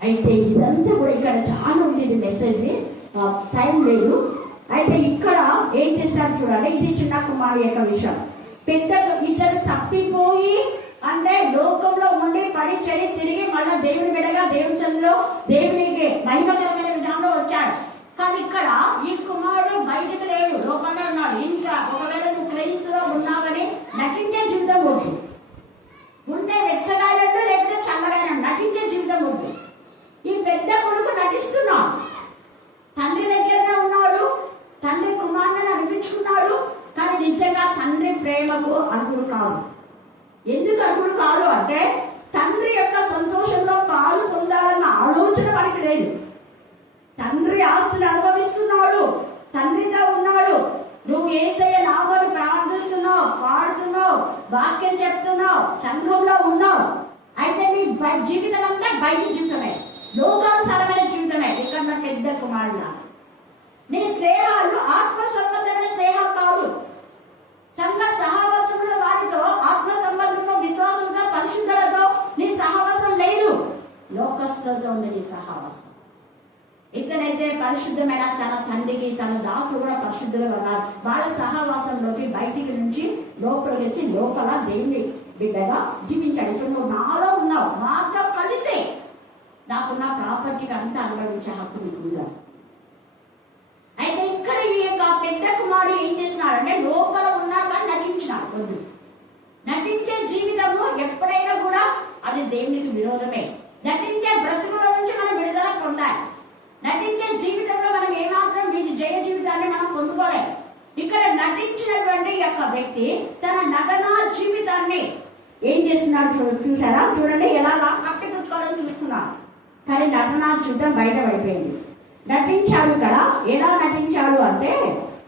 అయితే ఇదంతా కూడా ఇక్కడ చాలా ఉండేది మెసేజ్, టైం లేదు. అయితే ఇక్కడ ఏం చేశారు చూడండి, ఇది చిన్న కుమారు యొక్క విషయం. పెద్ద ఇద్దరు తప్పిపోయి అంటే లోకంలో ఉండి పడి చెడి తిరిగి మళ్ళా దేవుని బిడ్డగా దేవుని చదువులో దేవునికి మహిమకరమైన విధానంలో వచ్చాడు. కానీ ఇక్కడ ఈ కుమారుడు బయటకు లేడు, లోకంలో ఉన్నాడు. ఇంకా ఒకవేళ నువ్వు క్రైస్తులో ఉన్నావని నటించే జీవితం వద్దు, ఉంటే వెచ్చగాయలు లేకపోతే చల్లగానే నటించే జీవితం వద్దు. ఈ పెద్ద కొడుకు నటిస్తున్నాడు, తండ్రి దగ్గరనే ఉన్నాడు, తండ్రి కుమారుని అనిపించుకున్నాడు, కానీ నిజంగా తండ్రి ప్రేమకు అర్హుడు కాదు. ఎందుకు అర్హుడు కాదు అంటే తండ్రి యొక్క సంతోషంలో పాలు పొందాలన్న ఆలోచన వాడికి లేదు. తండ్రి ఆస్తులు అనుభవిస్తున్నాడు, తండ్రితో ఉన్నాడు. నువ్వు యేసయ్య నామమున ప్రార్థిస్తున్నావు, పాడుతున్నావు, వాక్యం చెప్తున్నావు, సంఘంలో ఉన్నావు. అయితే నీ జీవితం అంతా బయట జీవితమే, లోకానుసారమైన జీవితమే. ఇక్కడ నా పెద్ద కుమారుడు, నీ స్నేహాలు ఆత్మ సంబంధమైన స్నేహం కాదు. సంఘ సహవాసముల వారితో ఆత్మ సంబంధంతో, విశ్వాసంతో, పరిశుద్ధులతో నీ సహవాసం లేదు. లోకస్తులతో ఉంది నీ సహవాసం. ఇతనైతే పరిశుద్ధమైన తన తండ్రికి తన దాసులు కూడా పరిశుద్ధులుగా ఉన్నారు. వాళ్ళ సహవాసంలోకి బయటికి నుంచి లోపలికి వచ్చి లోపల దేవుని బిడ్డగా జీవించాడు. ఇప్పుడు నువ్వు నాలో ఉన్నావు, నాతో కలిసి నాకున్న ప్రాపర్టీకి అంతా అనుభవించే హక్కు నీకు ఉండాలి. అయితే ఇక్కడ ఈ యొక్క పెద్ద కుమారుడు ఏం చేసినాడంటే లోపల ఉన్నాడు కానీ నటించినాడు. వద్దు, నటించే జీవితంలో ఎప్పుడైనా కూడా అది దేవునికి విరోధమే. నటించే బ్రతుకుల నుంచి మనం విడుదల పొందాలి. నటించే జీవితంలో మనం ఏమాత్రం జయ జీవితాన్ని మనం పొందుకోలేము. ఇక్కడ నటించినటువంటి యొక్క వ్యక్తి తన నటనా జీవితాన్ని ఏం చేస్తున్నాడు చూసారా? చూడండి ఎలా కప్పిపుచ్చుకోవడం చూస్తున్నాడు. కానీ నటనా జీవితం బయటపడిపోయింది. నటించాడు ఇక్కడ. ఎలా నటించాడు అంటే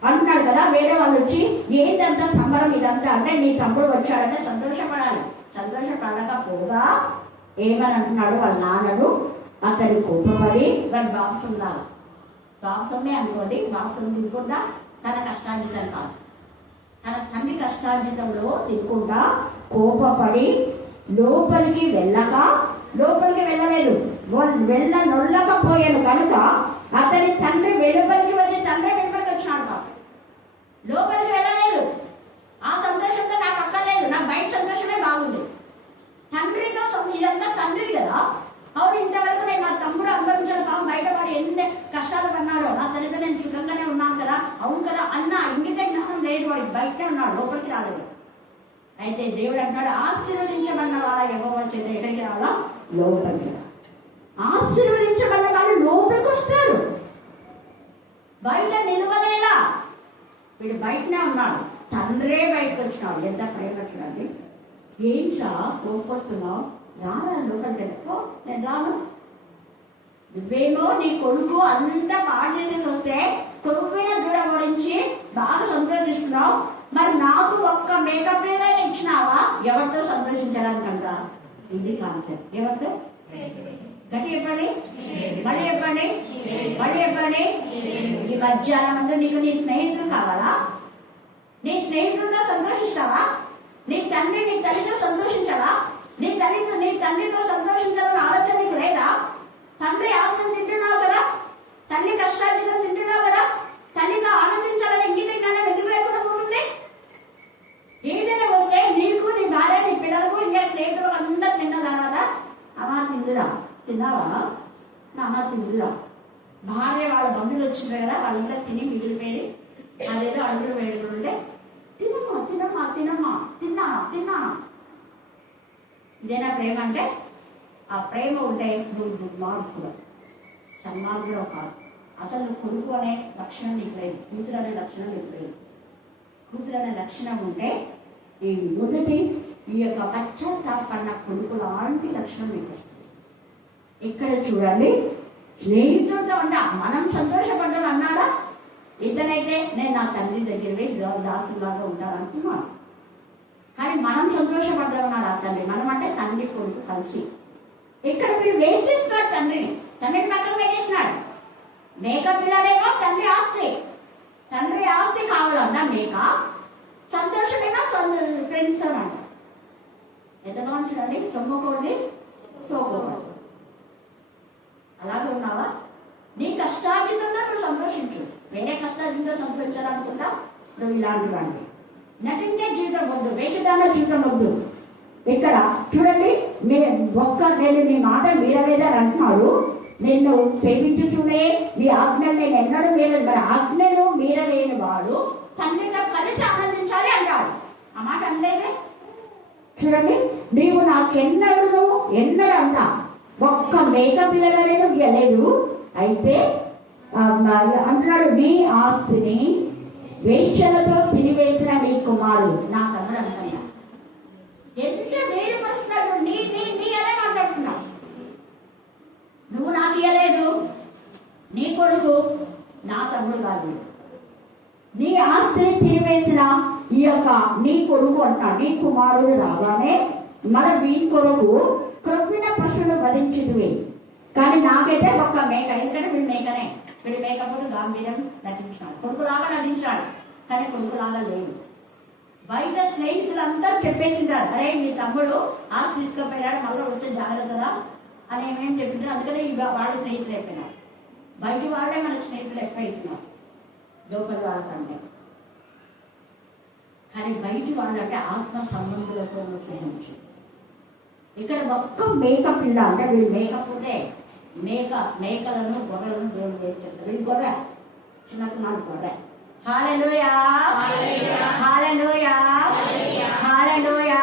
అంటున్నాడు కదా, వేరే వాళ్ళు వచ్చి ఏంటంతా సంబరం ఇదంతా అంటే నీ తమ్ముడు వచ్చాడంటే సంతోషపడాలి. సంతోషపడకపోగా ఏమని అంటున్నాడు వాళ్ళ నాన్నలు అతడి కోపపడి వాడి బాప్సం లాగా బాప్సమే అనుకోండి, బాప్సం తినకుండా తన కష్టార్జితం కాదు, తన తండ్రి కష్టార్జితంలో తినకుండా కోపపడి లోపలికి వెళ్ళలేదు, నొల్లకపోయాను కనుక అతని తండ్రి వెలుపలికి వచ్చి తండ్రి వెలుపలికి వచ్చినాడు కాదు, లోపలికి వెళ్ళలేదు. ఆ సంతోషంతో నాకు అక్కర్లేదు, నాకు బయట సంతోషమే బాగుంది. తండ్రితో ఇదంతా తండ్రి కదా. అవును, ఇంతవరకు నేను నా తమ్ముడు అనుభవించాను కాదు, బయటపడి ఎన్ని కష్టాలు పన్నాడో, నా తల్లితో నేను సుఖంగానే ఉన్నాను కదా, అవును కదా అన్న ఇంగిత జ్ఞానం లేదు, వాడికి బయటనే ఉన్నాడు, లోపలికి రాలేదు. అయితే దేవుడు అంటాడు, ఆశీర్వదించబడిన వాళ్ళ యెహోవా చేత ఎక్కడికి రావాలా? లోపలికి రా. ఆశీర్వదించబడిన వాళ్ళు లోపలికి వస్తారు, బయట నిలవలేలా. వీడు బయటనే ఉన్నాడు, తండ్రే బయటకు వచ్చినాడు. ఎంత ప్రేమ వచ్చినది! ఏంట్రా కోపొస్తున్నావు? రారా లోపలికి వెళ్ళిపో. నేను రాను. నువ్వేమో నీ కొడుకు అంతా పాడు చేసేసి వస్తే కొడుకున దూడ ఓడించి బాగా సంతోషిస్తున్నావు. మరి నాకు ఒక్క మేకప్ ఇచ్చినావా? ఎవరితో సంతోషించడానికంట? ఇది కాన్సెప్ట్. ఎవరితో? గట్టి చెప్పండి, మళ్ళీ చెప్పండి. ఈ మధ్యాహ్నం ముందు నీకు నీ స్నేహితులు కావాలా? నీ స్నేహితులతో సంతోషిస్తావా? నీ తల్లితో సంతోషించాలా? నీ తండ్రితో సంతోషించాలని ఆలోచన నీకు లేదా? తండ్రి ఆశం తింటున్నావు కదా, తల్లి కష్టాలతో తింటున్నావు కదా, తల్లితో ఆనందించాలని ఇంగిత జ్ఞానం ఎందుకు లేకుండా పోతుంది? ఏదైనా వస్తే నీకు, నీ భార్య, నీ పిల్లలకు, ఇంకా స్నేహితులకు అందరూ తిన్నదా? అమ్మా తిందురా, తిన్నావా? అమ్మ తిందురా. భార్య వాళ్ళ బంధువులు వచ్చింటారు కదా, వాళ్ళంతా తిని మిగిలిపోయి అదేదో అడుగులు వేడుకులు ఉంటే తిన్నానా. ఇదేనా ప్రేమ అంటే? ఆ ప్రేమ ఉంటే నువ్వు మార్పులు సన్మార్గుడు కాదు. అసలు కొడుకు అనే లక్షణం నీకు లేదు, కూతురు అనే లక్షణం నీకు లేదు. కూతురు అనే లక్షణం ఉంటే ఈ మొదటి ఈ యొక్క పశ్చాత్తాపన్న కొడుకు లాంటి లక్షణం మీకు వస్తుంది. ఇక్కడ చూడండి, స్నేహితులతో ఉంటా మనం సంతోషపడ్డాం అన్నాడా? ఇతనైతే నేను నా తండ్రి దగ్గర దాసులాగా ఉంటానంటున్నాడు. కానీ మనం సంతోషపడ్డామన్నాడు ఆ తండ్రి. మనం అంటే తండ్రి కొడుకు కలిసి. ఇక్కడ వీడు వేసేస్తున్నాడు తండ్రిని పక్కన వేసేసినాడు. మేక పిల్లలేమో తండ్రి ఆస్తి కావాలంట. మేక సంతోషమేనా? ఫ్రెండ్స్ అంట. ఎంత బాగుంటుందండి, సొమ్మకోండి సోకోండి. అలాగే ఉన్నావా? నీ కష్టార్జితంగా నువ్వు సంతోషించు. వేరే కష్టార్జితంగా సంతోషించాలనుకుంటా నువ్వు ఇలాంటి వాడిని. నటించే జీవితం వద్దు, వేషధారణ జీవితం వద్దు. ఇక్కడ చూడండి, నేను నీ మాట మీరలేదని అంటున్నాడు. నిన్ను సేవించుచునే నీ ఆజ్ఞలు నేను ఎన్నడూ మీరలేదు. మరి ఆజ్ఞలు మీరలేని వాడు తండ్రితో కలిసి ఆనందించాలి అంటాడు. ఆ మాట అనలేదే. చూడండి, నీవు నాకెన్నడూ అంట ఒక్క మేక పిల్లలేదు ఇవ్వలేదు. అయితే అంటున్నాడు, నీ ఆస్తిని వేశ్యలతో తినివేసిన నీ కుమారుడు నా తమ్ముడు అంటున్నా. ఎంత వేరు పరుస్తున్నాడు. నీ అనే మాట్లాడుతున్నావు. నువ్వు నాకు ఇవ్వలేదు, నీ కొడుకు నా తమ్ముడు కాదు. నీ ఆస్తిని తినివేసిన ఈ యొక్క నీ కొడుకు అంటున్నాడు. నీ కుమారుడు రాగానే మన వీరి కొరకు క్రొవ్విన పశువులు వధించుదువే, కానీ నాకైతే ఒక్క మేక. ఎందుకంటే వీడు మేకనే. వీడి మేకపోతే గాంభీర్యం నటించాడు, కొడుకులాగా నటించాడు, కానీ కొడుకులాగా లేదు. బయట స్నేహితులంతా చెప్పేసింటారు, అరే మీ తమ్ముడు ఆస్తి తీసుకుపోయాడు, మళ్ళీ వస్తే జాగ్రత్తగా అని ఏమేమి చెప్పింటారు. అందుకనే వాళ్ళ స్నేహితులు అయిపోయినారు. బయట వాళ్ళే మనకు స్నేహితులు ఎక్కువ ఇస్తున్నారు లోపల వాళ్ళకంటే. కానీ బయట వాళ్ళంటే ఆత్మ సంబంధులతో స్నేహించు. ఇక్కడ ఒక్క మేక పిల్ల అంటే వీళ్ళు మేకపోతే మేకలను గొర్రెలను దేవుడు చేస్తారు. వీళ్ళు గొర్రె, చిన్నపిల్లలు గొర్రె. హల్లెలూయా, హల్లెలూయా, హల్లెలూయా.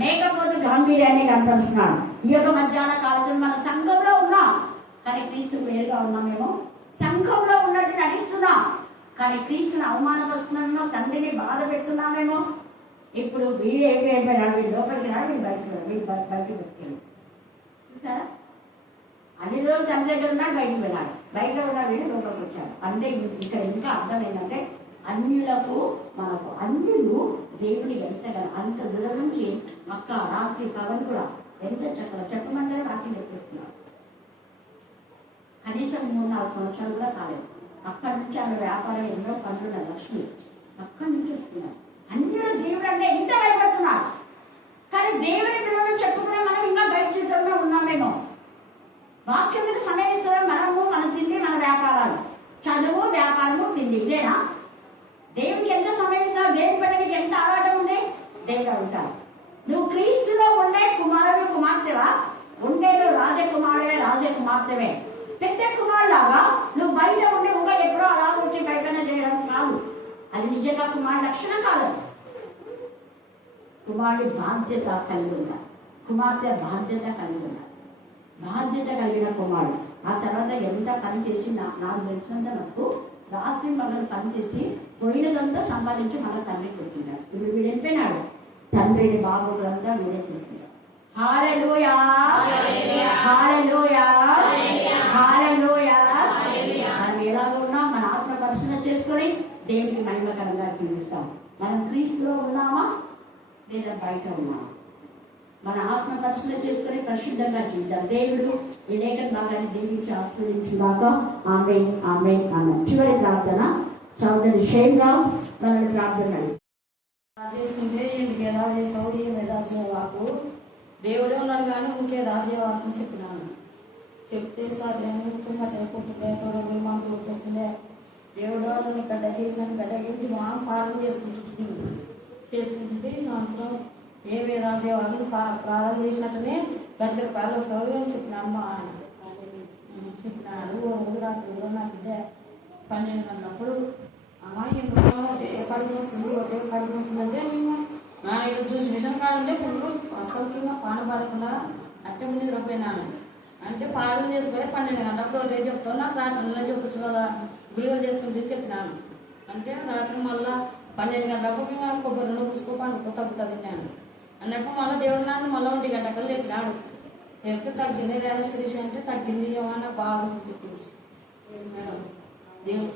మేకపోతే గాంభీర్యాన్ని కనపరుస్తున్నాడు. ఈ యొక్క మధ్యాహ్న కాలంలో మన సంఘంలో ఉన్నాం, కానీ క్రీస్తు వేరుగా ఉన్నామేమో. సంఘంలో ఉన్నట్టు నటిస్తున్నాం, కానీ క్రీస్తుని అవమానపరుస్తున్నామేమో, తండ్రిని బాధ పెడుతున్నామేమో. ఇప్పుడు వీడు అయిపోయాడు, వీడు లోపలికి రా, వీడు బయటకు పెట్టుకెళ్ళి చూసారా? అన్ని రోజులు తండ్రి దగ్గర ఉన్నాడు, బయటకు వెళ్ళాడు, బయట ఉన్న వీడు లోపలికి వచ్చాడు. అంటే ఇక్కడ ఇంకా అర్థం ఏంటంటే అన్యులకు మనకు అన్యులు దేవుడు ఎంతగా అంత దూరం నుంచి మక్క రాత్రి పవన్ కూడా ఎంత చక్కగా చెప్పమంటే రాత్రి చెప్పేస్తున్నాడు. కనీసం 3-4 సంవత్సరాలు కూడా కాలేదు. అక్కడి నుంచి ఆమె వ్యాపారం ఎన్నో పనులు లక్ష్మి అక్కడి నుంచి వస్తున్నారు. అన్యులు దేవుడు అంటే ఎంత భయపడుతున్నారు. కానీ దేవుడి పిల్లలు చెప్పుకునే మనం ఇంకా బయట జీవితంలో ఉన్నామేమో. వాక్యములకు సమయం ఇస్తున్నాం. మనము మన తిండి, మన వ్యాపారాలు, చదువు, వ్యాపారము, తిండి, ఇదేనా? దేవునికి ఎంత సమయం ఇస్తున్నావు? దేవుని పనికి ఎంత ఆరాటం ఉంది? దేవుడు అడుగుతారు, నువ్వు క్రీస్తులో ఉండే కుమారుడు కుమార్తెవా? ఉండేది రాజకుమారుడే, రాజకుమార్తెవే. పెద్ద కుమారులాగా నువ్వు బయట ఉండే ఇంకా ఎప్పుడో అలా వచ్చి బయటనే చేయడం కాదు. అది నిజంగా కుమారుడు లక్షణం కాదు. కుమారుడి బాధ్యత కలిగి ఉండాలి, కుమార్తె బాధ్యత కలిగి ఉండాలి. బాధ్యత కలిగిన కుమారుడు ఆ తర్వాత ఎంత పని చేసి నాకు తెలిసినంత నాకు రాత్రి మగలు పనిచేసి పోయినదంతా సంపాదించి మన తండ్రికి పెట్టినాడు. ఇప్పుడు వీడు వెళ్ళిపోయినాడు, తండ్రిని బాగోగులంతా వీడే చూసినాడు. హల్లెలూయా, హల్లెలూయా, హల్లెలూయా. మనం ఎలాగో ఉన్నా మన ఆత్మ పరిశీలన చేసుకొని దేవునికి మహిమకరంగా జీవిస్తాం. మనం క్రీస్తులో ఉన్నామా లేదా బయట ఉన్నామా? మన ఆత్మ పరిశీలన చేసుకుని పరిశుద్ధంగా జీవితాం. దేవుడు ఈ లేఖన భాగాన్ని దీవించి ఆస్వాదించుగాక. ఆమేన్, ఆమేన్, ఆమేన్. చివరి ప్రార్థన సోదరి షేమ్రాజ్ వాళ్ళని ప్రార్థన చేస్తుంటే ఎందుకు ఎలా చేసావు, ఏమి దాచేవాకు, దేవుడే ఉన్నాడు కానీ ఇంకే దాచేవాకు అని చెప్పినాను. చెప్తే సార్ నేను ముఖ్యంగా అయిపోతుండే తోడపోయి మాకు వస్తుండే. దేవుడు నన్ను గడ్డకి మా పాలన చేసుకుంటుంటే ఈ సంవత్సరం ఏ వేదాలు ప్రార్థన చేసినట్టునే ₹1,00,000 వస్తావు అని చెప్పినాను. మా ఆయన చెప్పినాడు. ఓ రోజు రాత్రిలో నా బిడ్డ 12 గంటలప్పుడు అమ్మ ఎందుకు కడుపు వస్తుంది, ఒకటే కడుపు వస్తుందంటే మేము నా ఇల్లు చూసి విషయం కాదంటే ఇప్పుడు అసలు కింద పాన పడకుండా అట్టే నిద్రపోయినాను. అంటే పాలన చేసుకొని 12 గంటలప్పుడు ఒకటే చెప్తాను, నాకు రాత్రి చెప్పచ్చు కదా గుళికలు చేసుకుంటే చెప్పినాను. అంటే రాత్రి మళ్ళీ 12 గంటలప్పుడు ఇంకా కొబ్బరి నూనె పూసుకో పండుకో తగ్గుతుంది తిన్నాను అన్నాక మళ్ళీ దేవుడు నాకు మళ్ళీ 1 గంటకల్లా లేచినాడు. లేకపోతే తగ్గింది రేడ శిరీష అంటే తగ్గింది ఏమన్నా బాగుంది చెప్పి మేడం దేవుడు